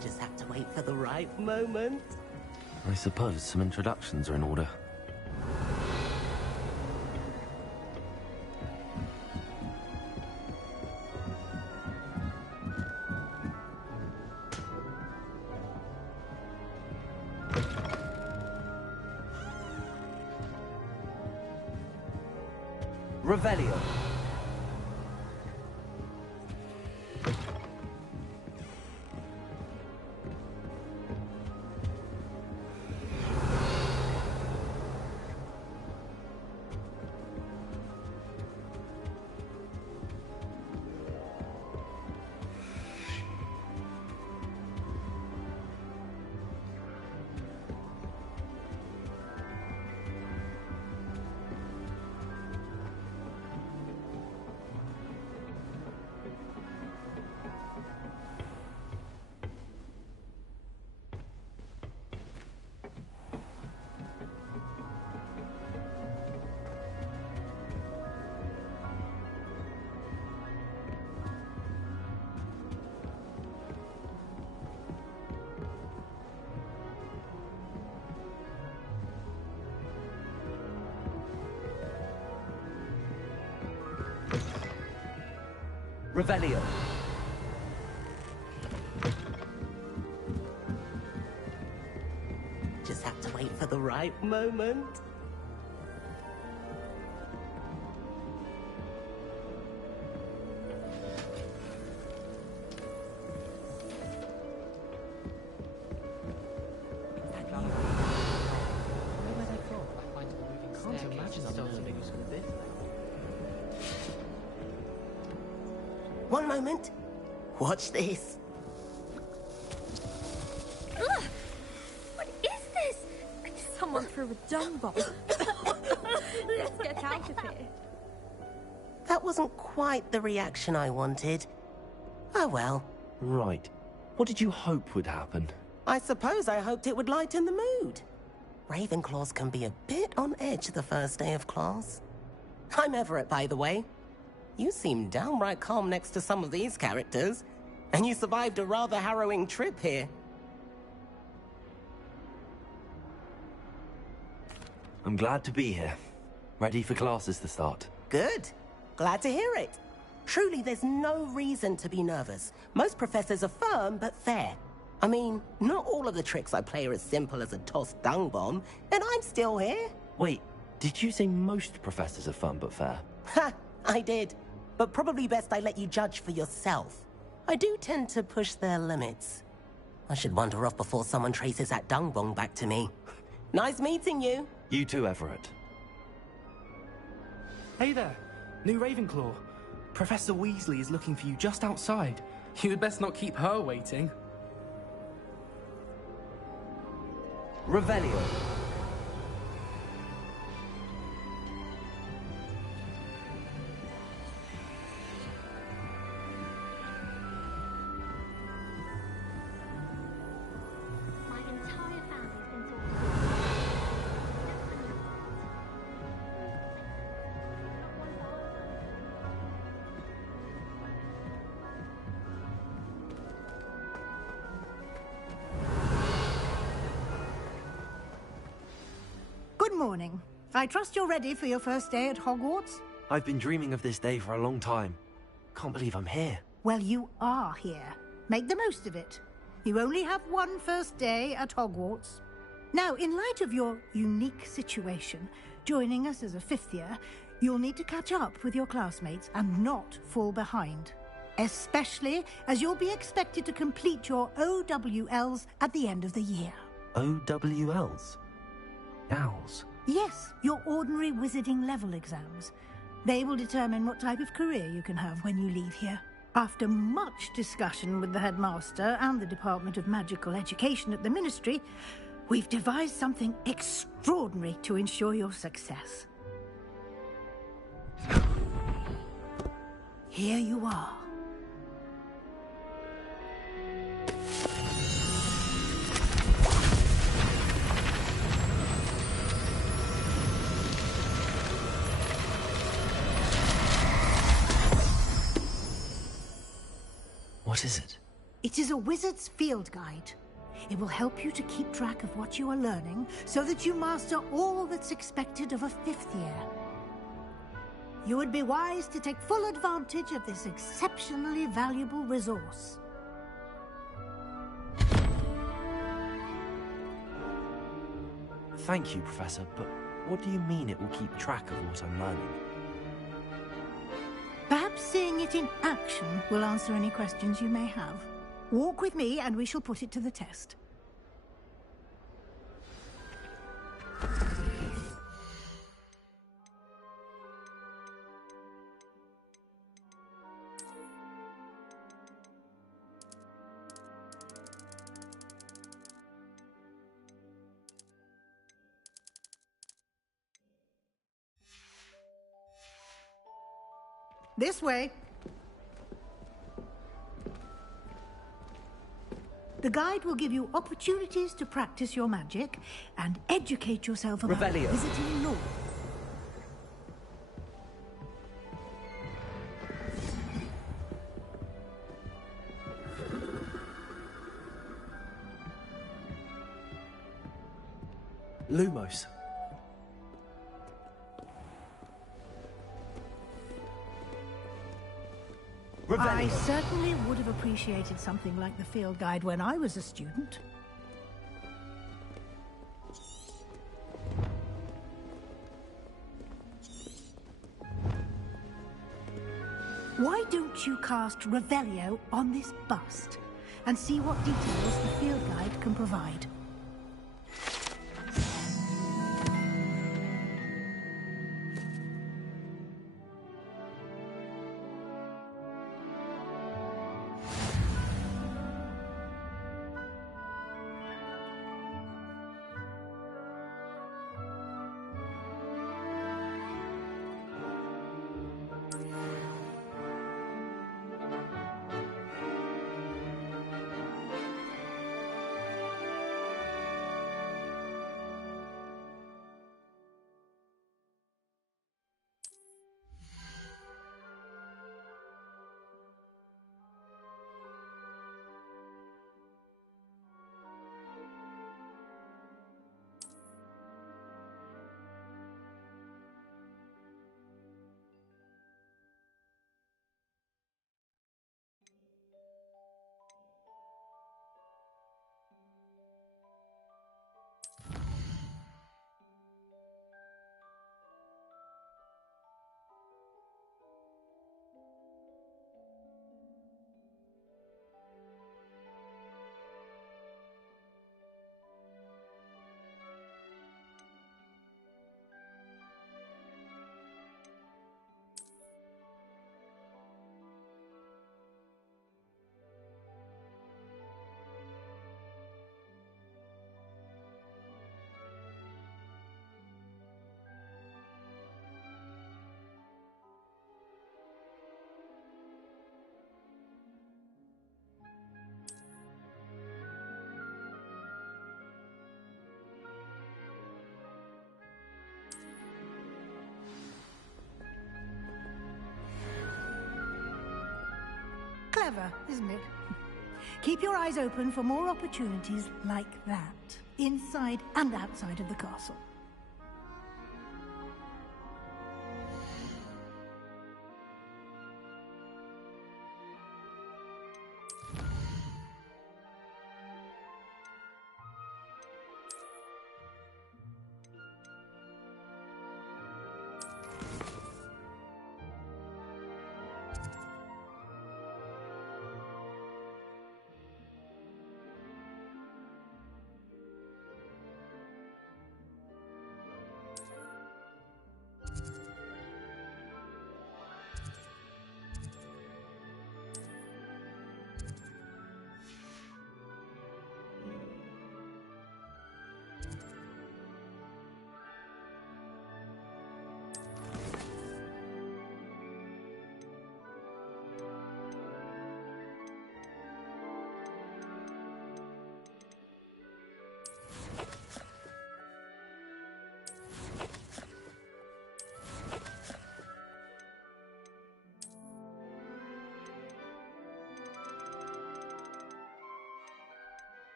Just have to wait for the right moment. I suppose some introductions are in order. Revelio. Revelio. Just have to wait for the right moment. One moment. Watch this. Ugh! What is this? Someone threw a dung bomb. Let's get out of here. That wasn't quite the reaction I wanted. Oh well. Right. What did you hope would happen? I suppose I hoped it would lighten the mood. Ravenclaws can be a bit on edge the first day of class. I'm Everett, by the way. You seem downright calm next to some of these characters, and you survived a rather harrowing trip here. I'm glad to be here. Ready for classes to start. Good. Glad to hear it. Truly, there's no reason to be nervous. Most professors are firm but fair. I mean, not all of the tricks I play are as simple as a tossed dung bomb, and I'm still here. Wait, did you say most professors are fun but fair? Ha! I did. But probably best I let you judge for yourself. I do tend to push their limits. I should wander off before someone traces that dung bomb back to me. Nice meeting you. You too, Everett. Hey there, new Ravenclaw. Professor Weasley is looking for you just outside. You had best not keep her waiting. Revelio. Good morning. I trust you're ready for your first day at Hogwarts? I've been dreaming of this day for a long time. Can't believe I'm here. Well, you are here. Make the most of it. You only have one first day at Hogwarts. Now, in light of your unique situation, joining us as a fifth year, you'll need to catch up with your classmates and not fall behind. Especially as you'll be expected to complete your OWLs at the end of the year. OWLs? Owls? Yes, your ordinary wizarding level exams. They will determine what type of career you can have when you leave here. After much discussion with the headmaster and the Department of Magical Education at the Ministry, we've devised something extraordinary to ensure your success. Here you are. What is it? It is a wizard's field guide. It will help you to keep track of what you are learning so that you master all that's expected of a fifth year. You would be wise to take full advantage of this exceptionally valuable resource. Thank you, Professor, but what do you mean it will keep track of what I'm learning? Perhaps seeing it in action will answer any questions you may have. Walk with me and we shall put it to the test. This way. The guide will give you opportunities to practice your magic and educate yourself about Revelio. visiting law. Lumos. I certainly would have appreciated something like the field guide when I was a student. Why don't you cast Revelio on this bust and see what details the field guide can provide? Clever, isn't it? Keep your eyes open for more opportunities like that, inside and outside of the castle.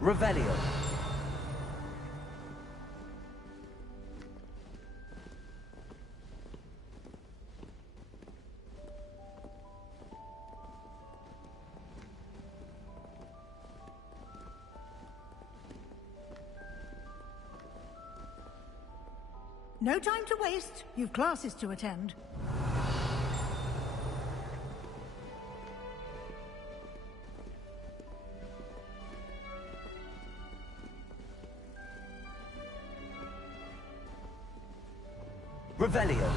Revelio. No time to waste. You've classes to attend. Revelio.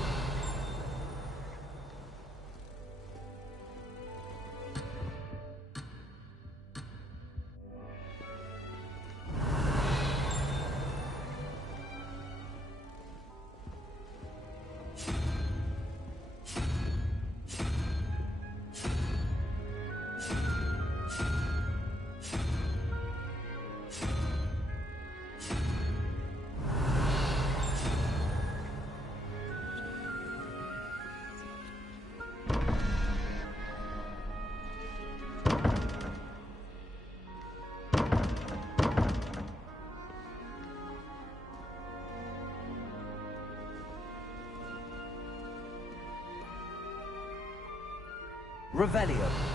Revelio.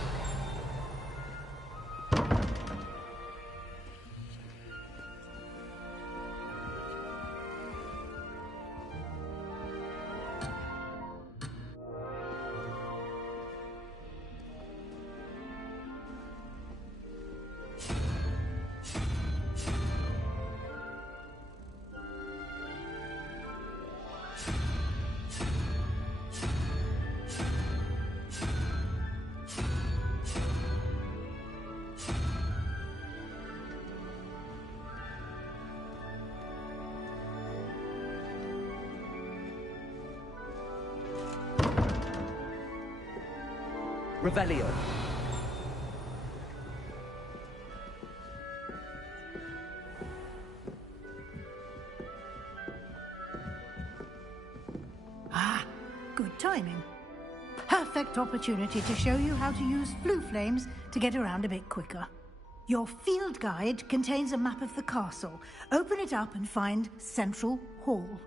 Revelio. Ah, good timing. Perfect opportunity to show you how to use blue flames to get around a bit quicker. Your field guide contains a map of the castle. Open it up and find Central Hall.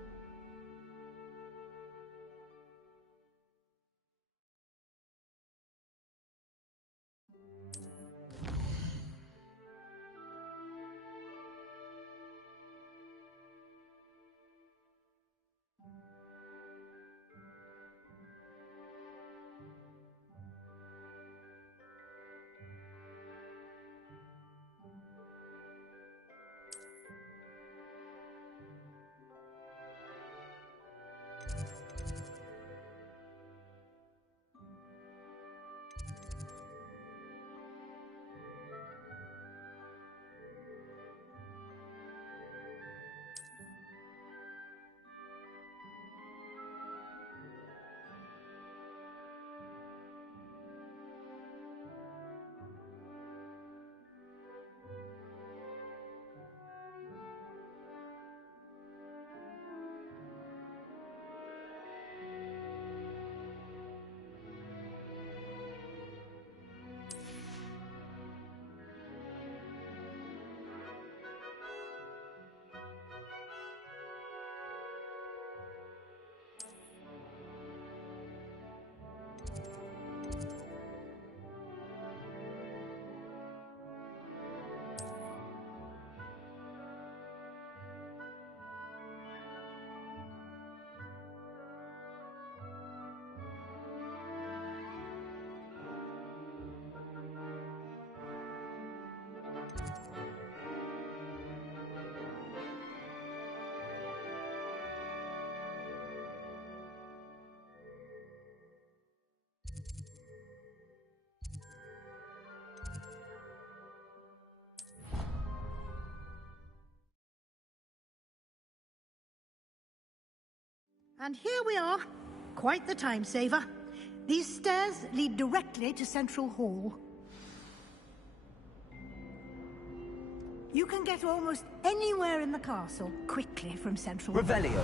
And here we are. Quite the time saver. These stairs lead directly to Central Hall. You can get almost anywhere in the castle quickly from Central Hall. Revelio.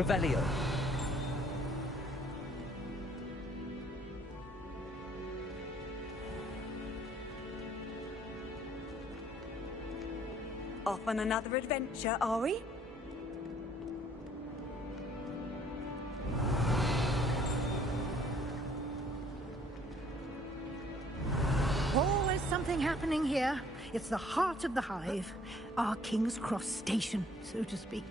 Revelio. Off on another adventure, are we? Always something happening here. It's the heart of the hive. Our King's Cross station, so to speak.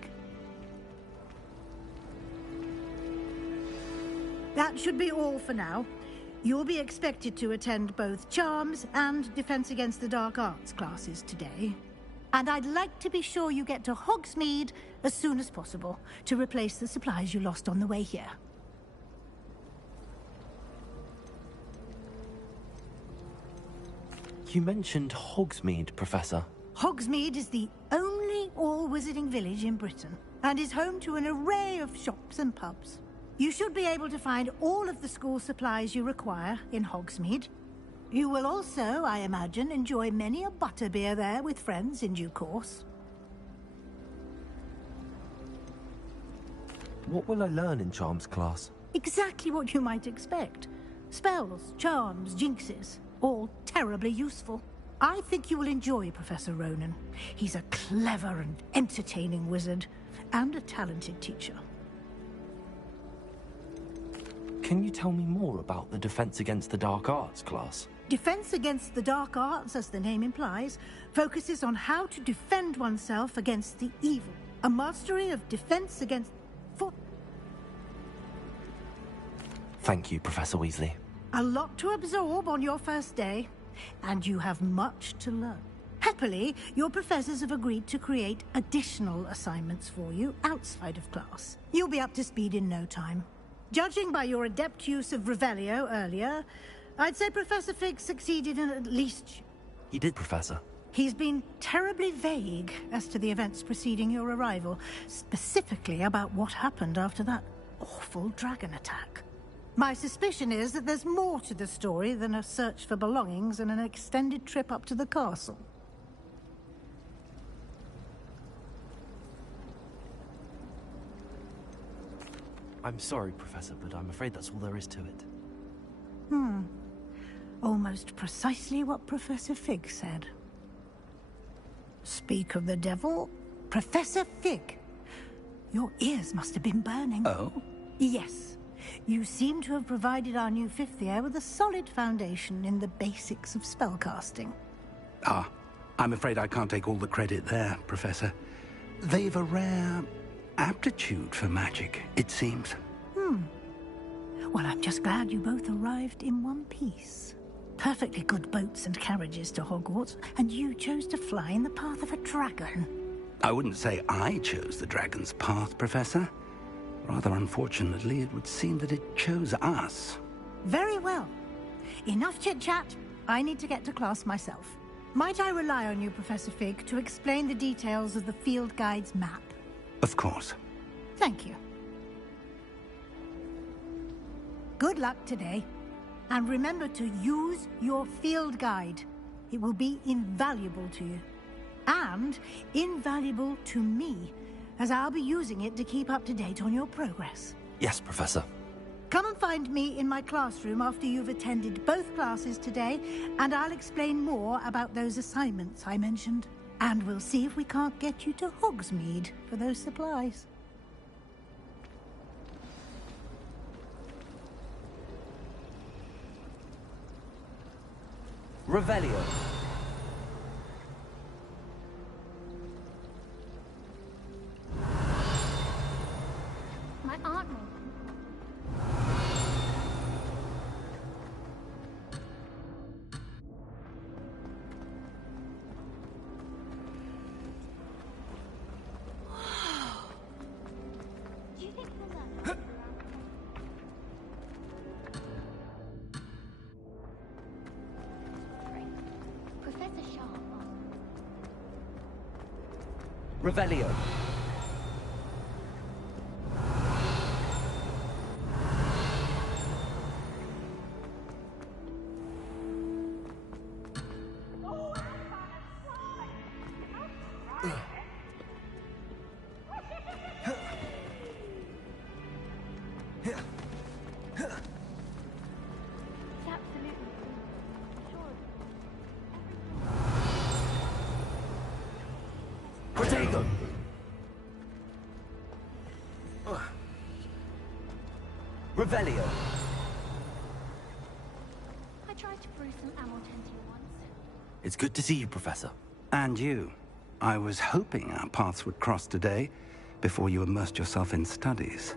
That should be all for now. You'll be expected to attend both Charms and Defense Against the Dark Arts classes today. And I'd like to be sure you get to Hogsmeade as soon as possible to replace the supplies you lost on the way here. You mentioned Hogsmeade, Professor. Hogsmeade is the only all-wizarding village in Britain and is home to an array of shops and pubs. You should be able to find all of the school supplies you require in Hogsmeade. You will also, I imagine, enjoy many a butterbeer there with friends in due course. What will I learn in Charms class? Exactly what you might expect. Spells, charms, jinxes, all terribly useful. I think you will enjoy Professor Ronan. He's a clever and entertaining wizard, and a talented teacher. Can you tell me more about the Defense Against the Dark Arts class? Defense Against the Dark Arts, as the name implies, focuses on how to defend oneself against the evil. A mastery of defense against... Thank you, Professor Weasley. A lot to absorb on your first day, and you have much to learn. Happily, your professors have agreed to create additional assignments for you outside of class. You'll be up to speed in no time. Judging by your adept use of Revelio earlier, I'd say Professor Fig succeeded in at least... He did, Professor. He's been terribly vague as to the events preceding your arrival, specifically about what happened after that awful dragon attack. My suspicion is that there's more to the story than a search for belongings and an extended trip up to the castle. I'm sorry, Professor, but I'm afraid that's all there is to it. Almost precisely what Professor Fig said. Speak of the devil, Professor Fig. Your ears must have been burning. Oh? Yes. You seem to have provided our new fifth year with a solid foundation in the basics of spellcasting. Ah, I'm afraid I can't take all the credit there, Professor. They've a rare aptitude for magic, it seems. Well, I'm just glad you both arrived in one piece. Perfectly good boats and carriages to Hogwarts, and you chose to fly in the path of a dragon. I wouldn't say I chose the dragon's path, Professor. Rather unfortunately, it would seem that it chose us. Very well. Enough chit-chat. I need to get to class myself. Might I rely on you, Professor Fig, to explain the details of the field guide's map? Of course. Thank you. Good luck today. And remember to use your field guide. It will be invaluable to you. And invaluable to me, as I'll be using it to keep up to date on your progress. Yes, Professor. Come and find me in my classroom after you've attended both classes today, and I'll explain more about those assignments I mentioned. And we'll see if we can't get you to Hogsmeade for those supplies. Revelio. My aunt made them. Do you think we'll learn? Professor Sharp. Revelio. Revelio. I tried to brew some Amortentia once. It's good to see you, Professor. And you. I was hoping our paths would cross today, before you immersed yourself in studies.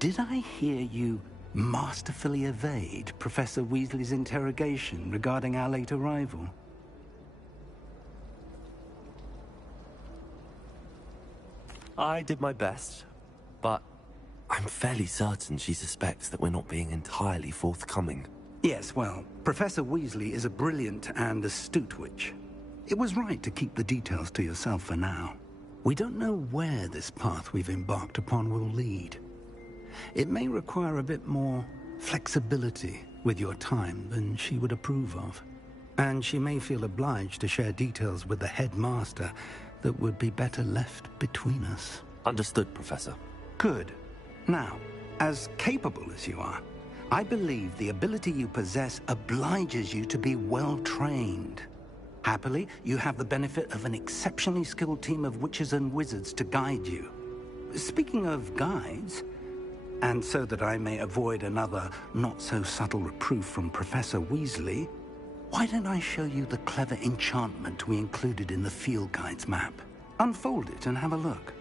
Did I hear you masterfully evade Professor Weasley's interrogation regarding our late arrival? I did my best, but I'm fairly certain she suspects that we're not being entirely forthcoming. Yes, well, Professor Weasley is a brilliant and astute witch. It was right to keep the details to yourself for now. We don't know where this path we've embarked upon will lead. It may require a bit more flexibility with your time than she would approve of. And she may feel obliged to share details with the headmaster that would be better left between us. Understood, Professor. Good. Now, as capable as you are, I believe the ability you possess obliges you to be well trained. Happily, you have the benefit of an exceptionally skilled team of witches and wizards to guide you. Speaking of guides, and so that I may avoid another not-so-subtle reproof from Professor Weasley, why don't I show you the clever enchantment we included in the field guide's map? Unfold it and have a look.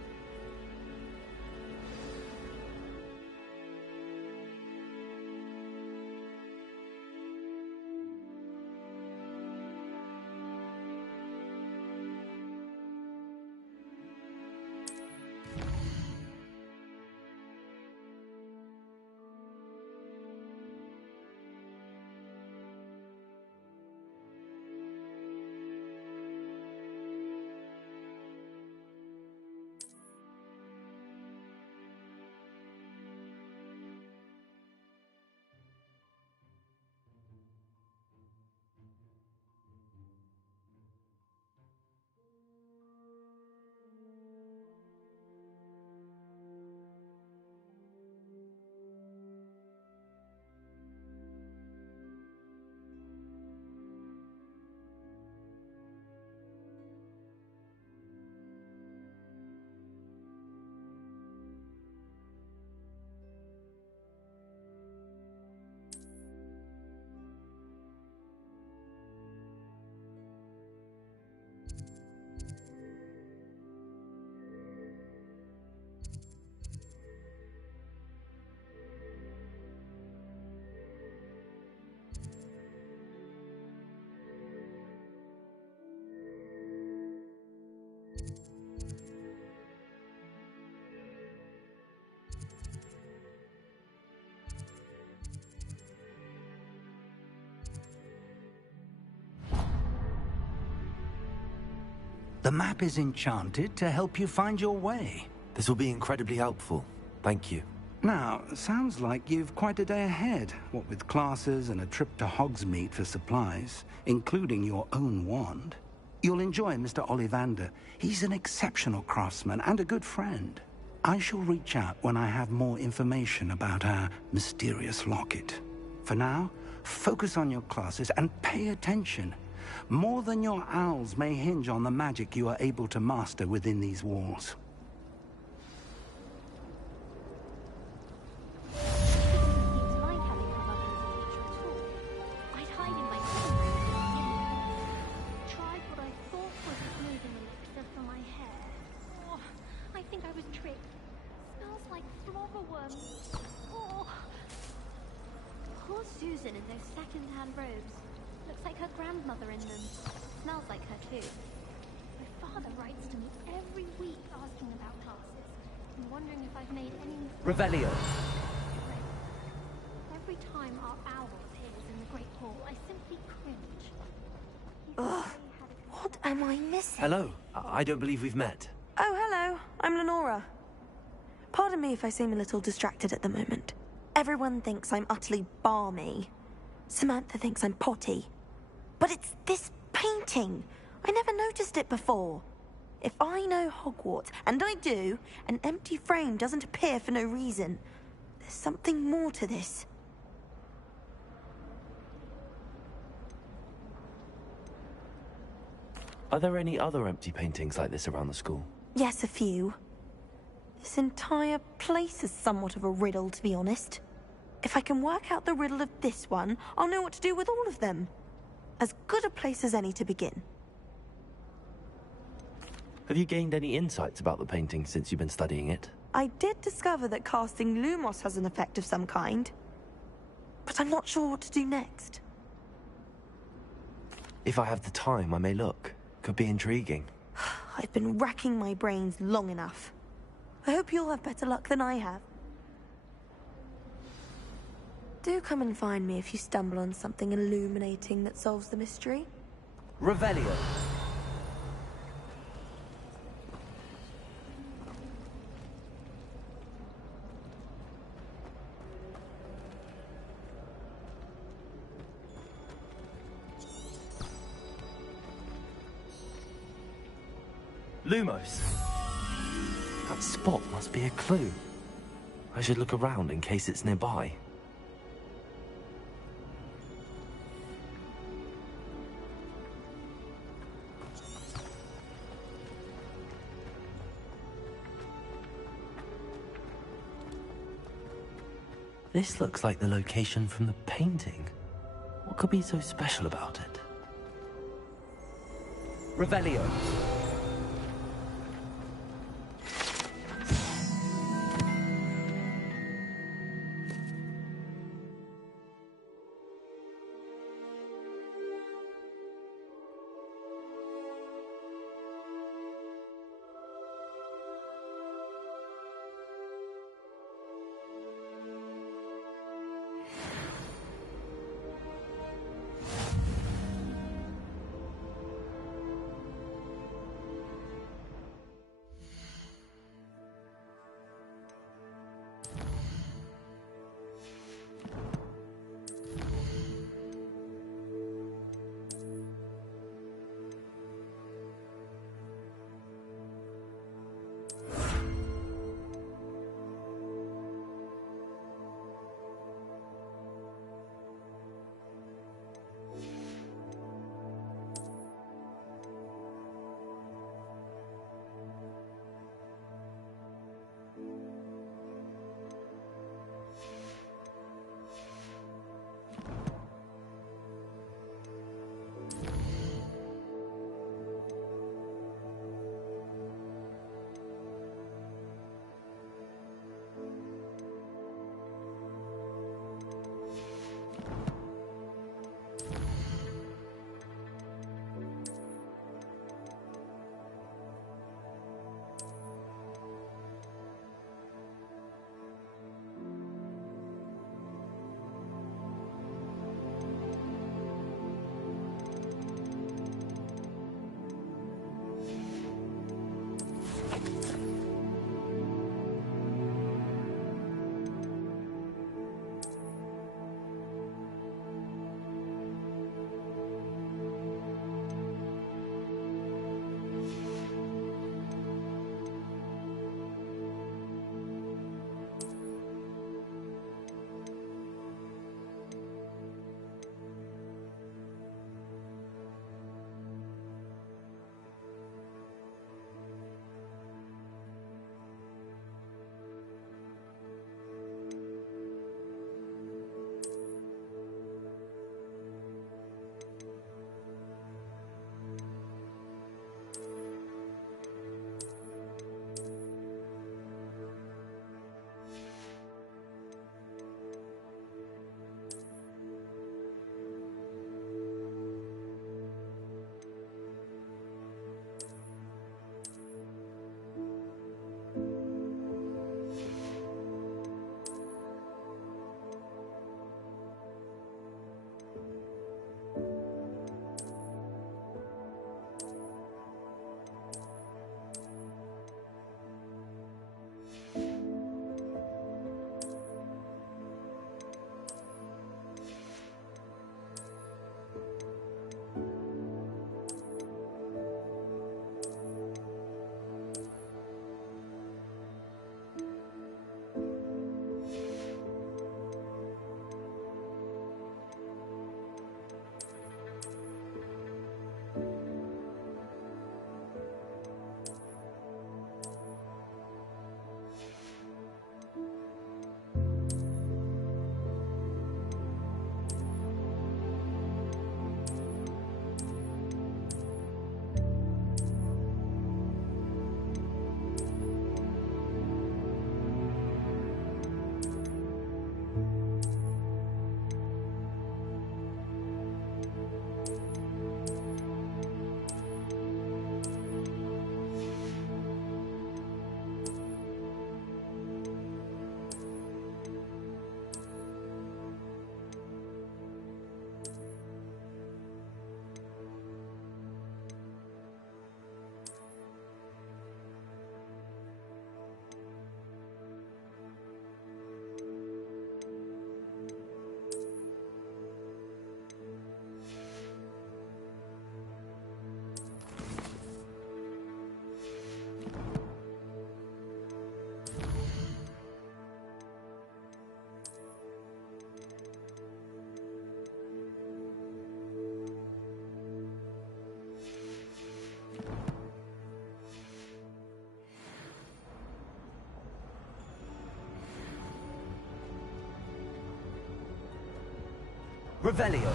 The map is enchanted to help you find your way. This will be incredibly helpful. Thank you. Now, sounds like you've quite a day ahead, what with classes and a trip to Hogsmeade for supplies, including your own wand. You'll enjoy Mr. Ollivander. He's an exceptional craftsman and a good friend. I shall reach out when I have more information about our mysterious locket. For now, focus on your classes and pay attention. More than your owls may hinge on the magic you are able to master within these walls. Susan in those second-hand robes. Looks like her grandmother in them. Smells like her too. My father writes to me every week asking about classes and wondering if I've made any mistakes. Revelio. Every time our owl appears in the Great Hall, I simply cringe. Ugh. What am I missing? Hello. I don't believe we've met. Oh, hello. I'm Lenora. Pardon me if I seem a little distracted at the moment. Everyone thinks I'm utterly balmy. Samantha thinks I'm potty. But it's this painting. I never noticed it before. If I know Hogwarts, and I do, an empty frame doesn't appear for no reason. There's something more to this. Are there any other empty paintings like this around the school? Yes, a few. This entire place is somewhat of a riddle, to be honest. If I can work out the riddle of this one, I'll know what to do with all of them. As good a place as any to begin. Have you gained any insights about the painting since you've been studying it? I did discover that casting Lumos has an effect of some kind, but I'm not sure what to do next. If I have the time, I may look. Could be intriguing. I've been racking my brains long enough. I hope you'll have better luck than I have. Do come and find me if you stumble on something illuminating that solves the mystery. Revelio. Lumos. That spot must be a clue. I should look around in case it's nearby. This looks like the location from the painting. What could be so special about it? Revelio. Revelio.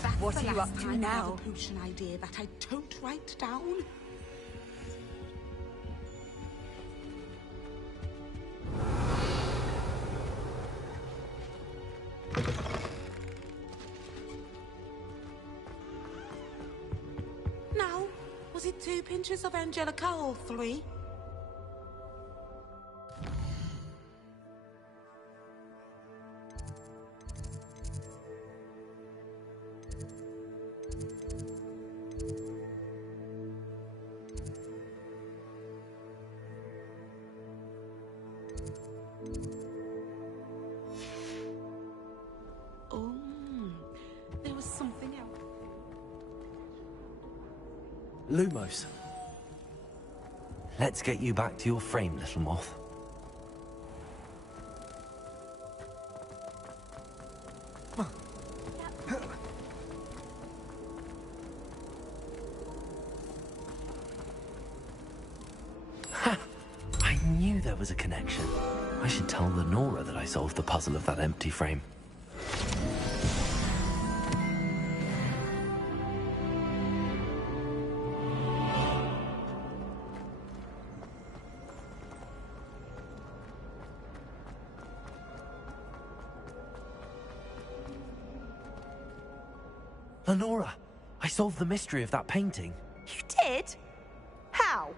That's What the are you last up to time I now? have a potion idea that I don't write down. Now, was it 2 pinches of Angelica or 3? Oh, there was something else. Lumos. Let's get you back to your frame, little moth. Ha! I knew there was a connection. I should tell Lenora that I solved the puzzle of that empty frame. Lenora, I solved the mystery of that painting. You did? How?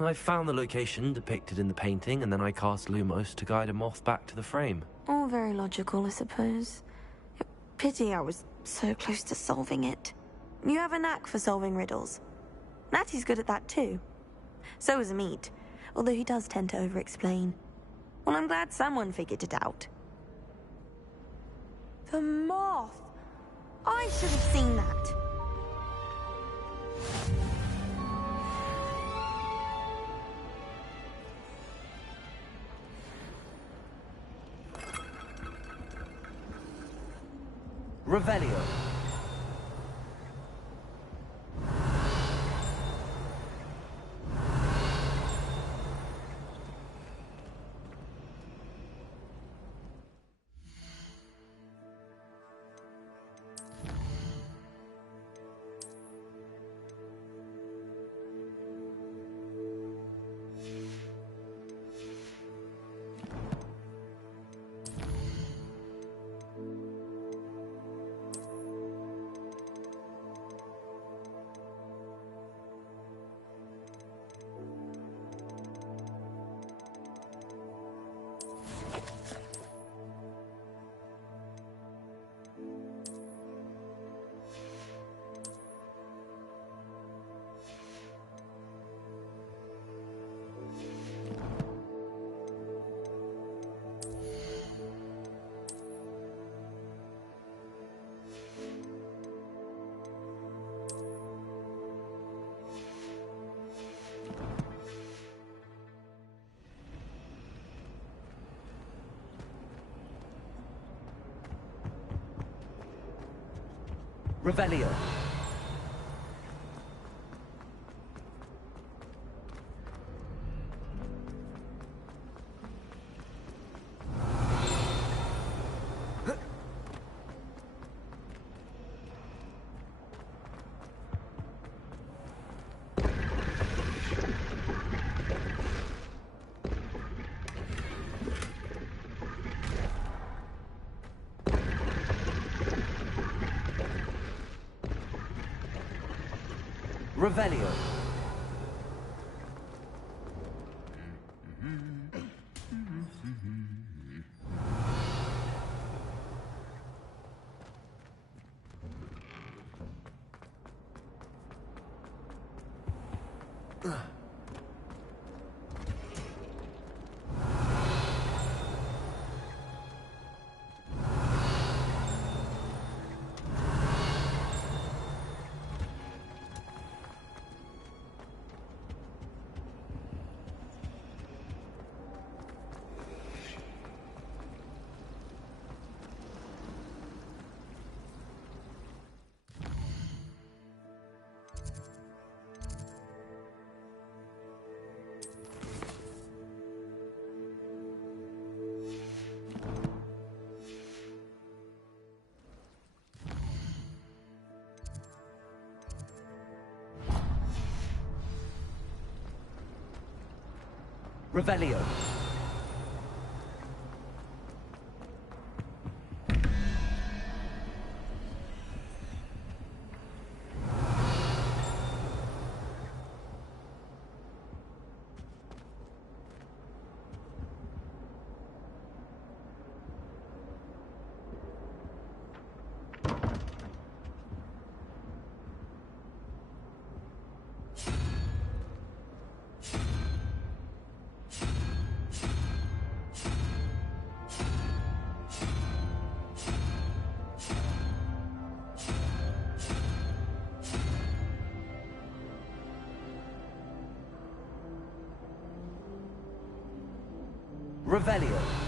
I found the location depicted in the painting, and then I cast Lumos to guide a moth back to the frame. All very logical, I suppose. Pity I was so close to solving it. You have a knack for solving riddles. Natty's good at that too. So is Amit, although he does tend to over-explain. Well, I'm glad someone figured it out. The moth! I should have seen that. Revelio. Revelio. Revelio. Revelio. Revelio.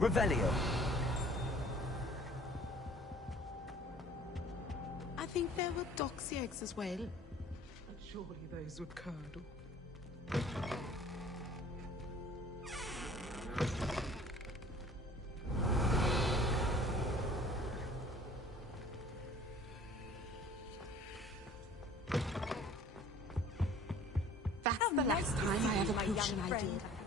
Revelio. I think there were doxy eggs as well. But surely those would curdle. That's the last time I have a potion idea.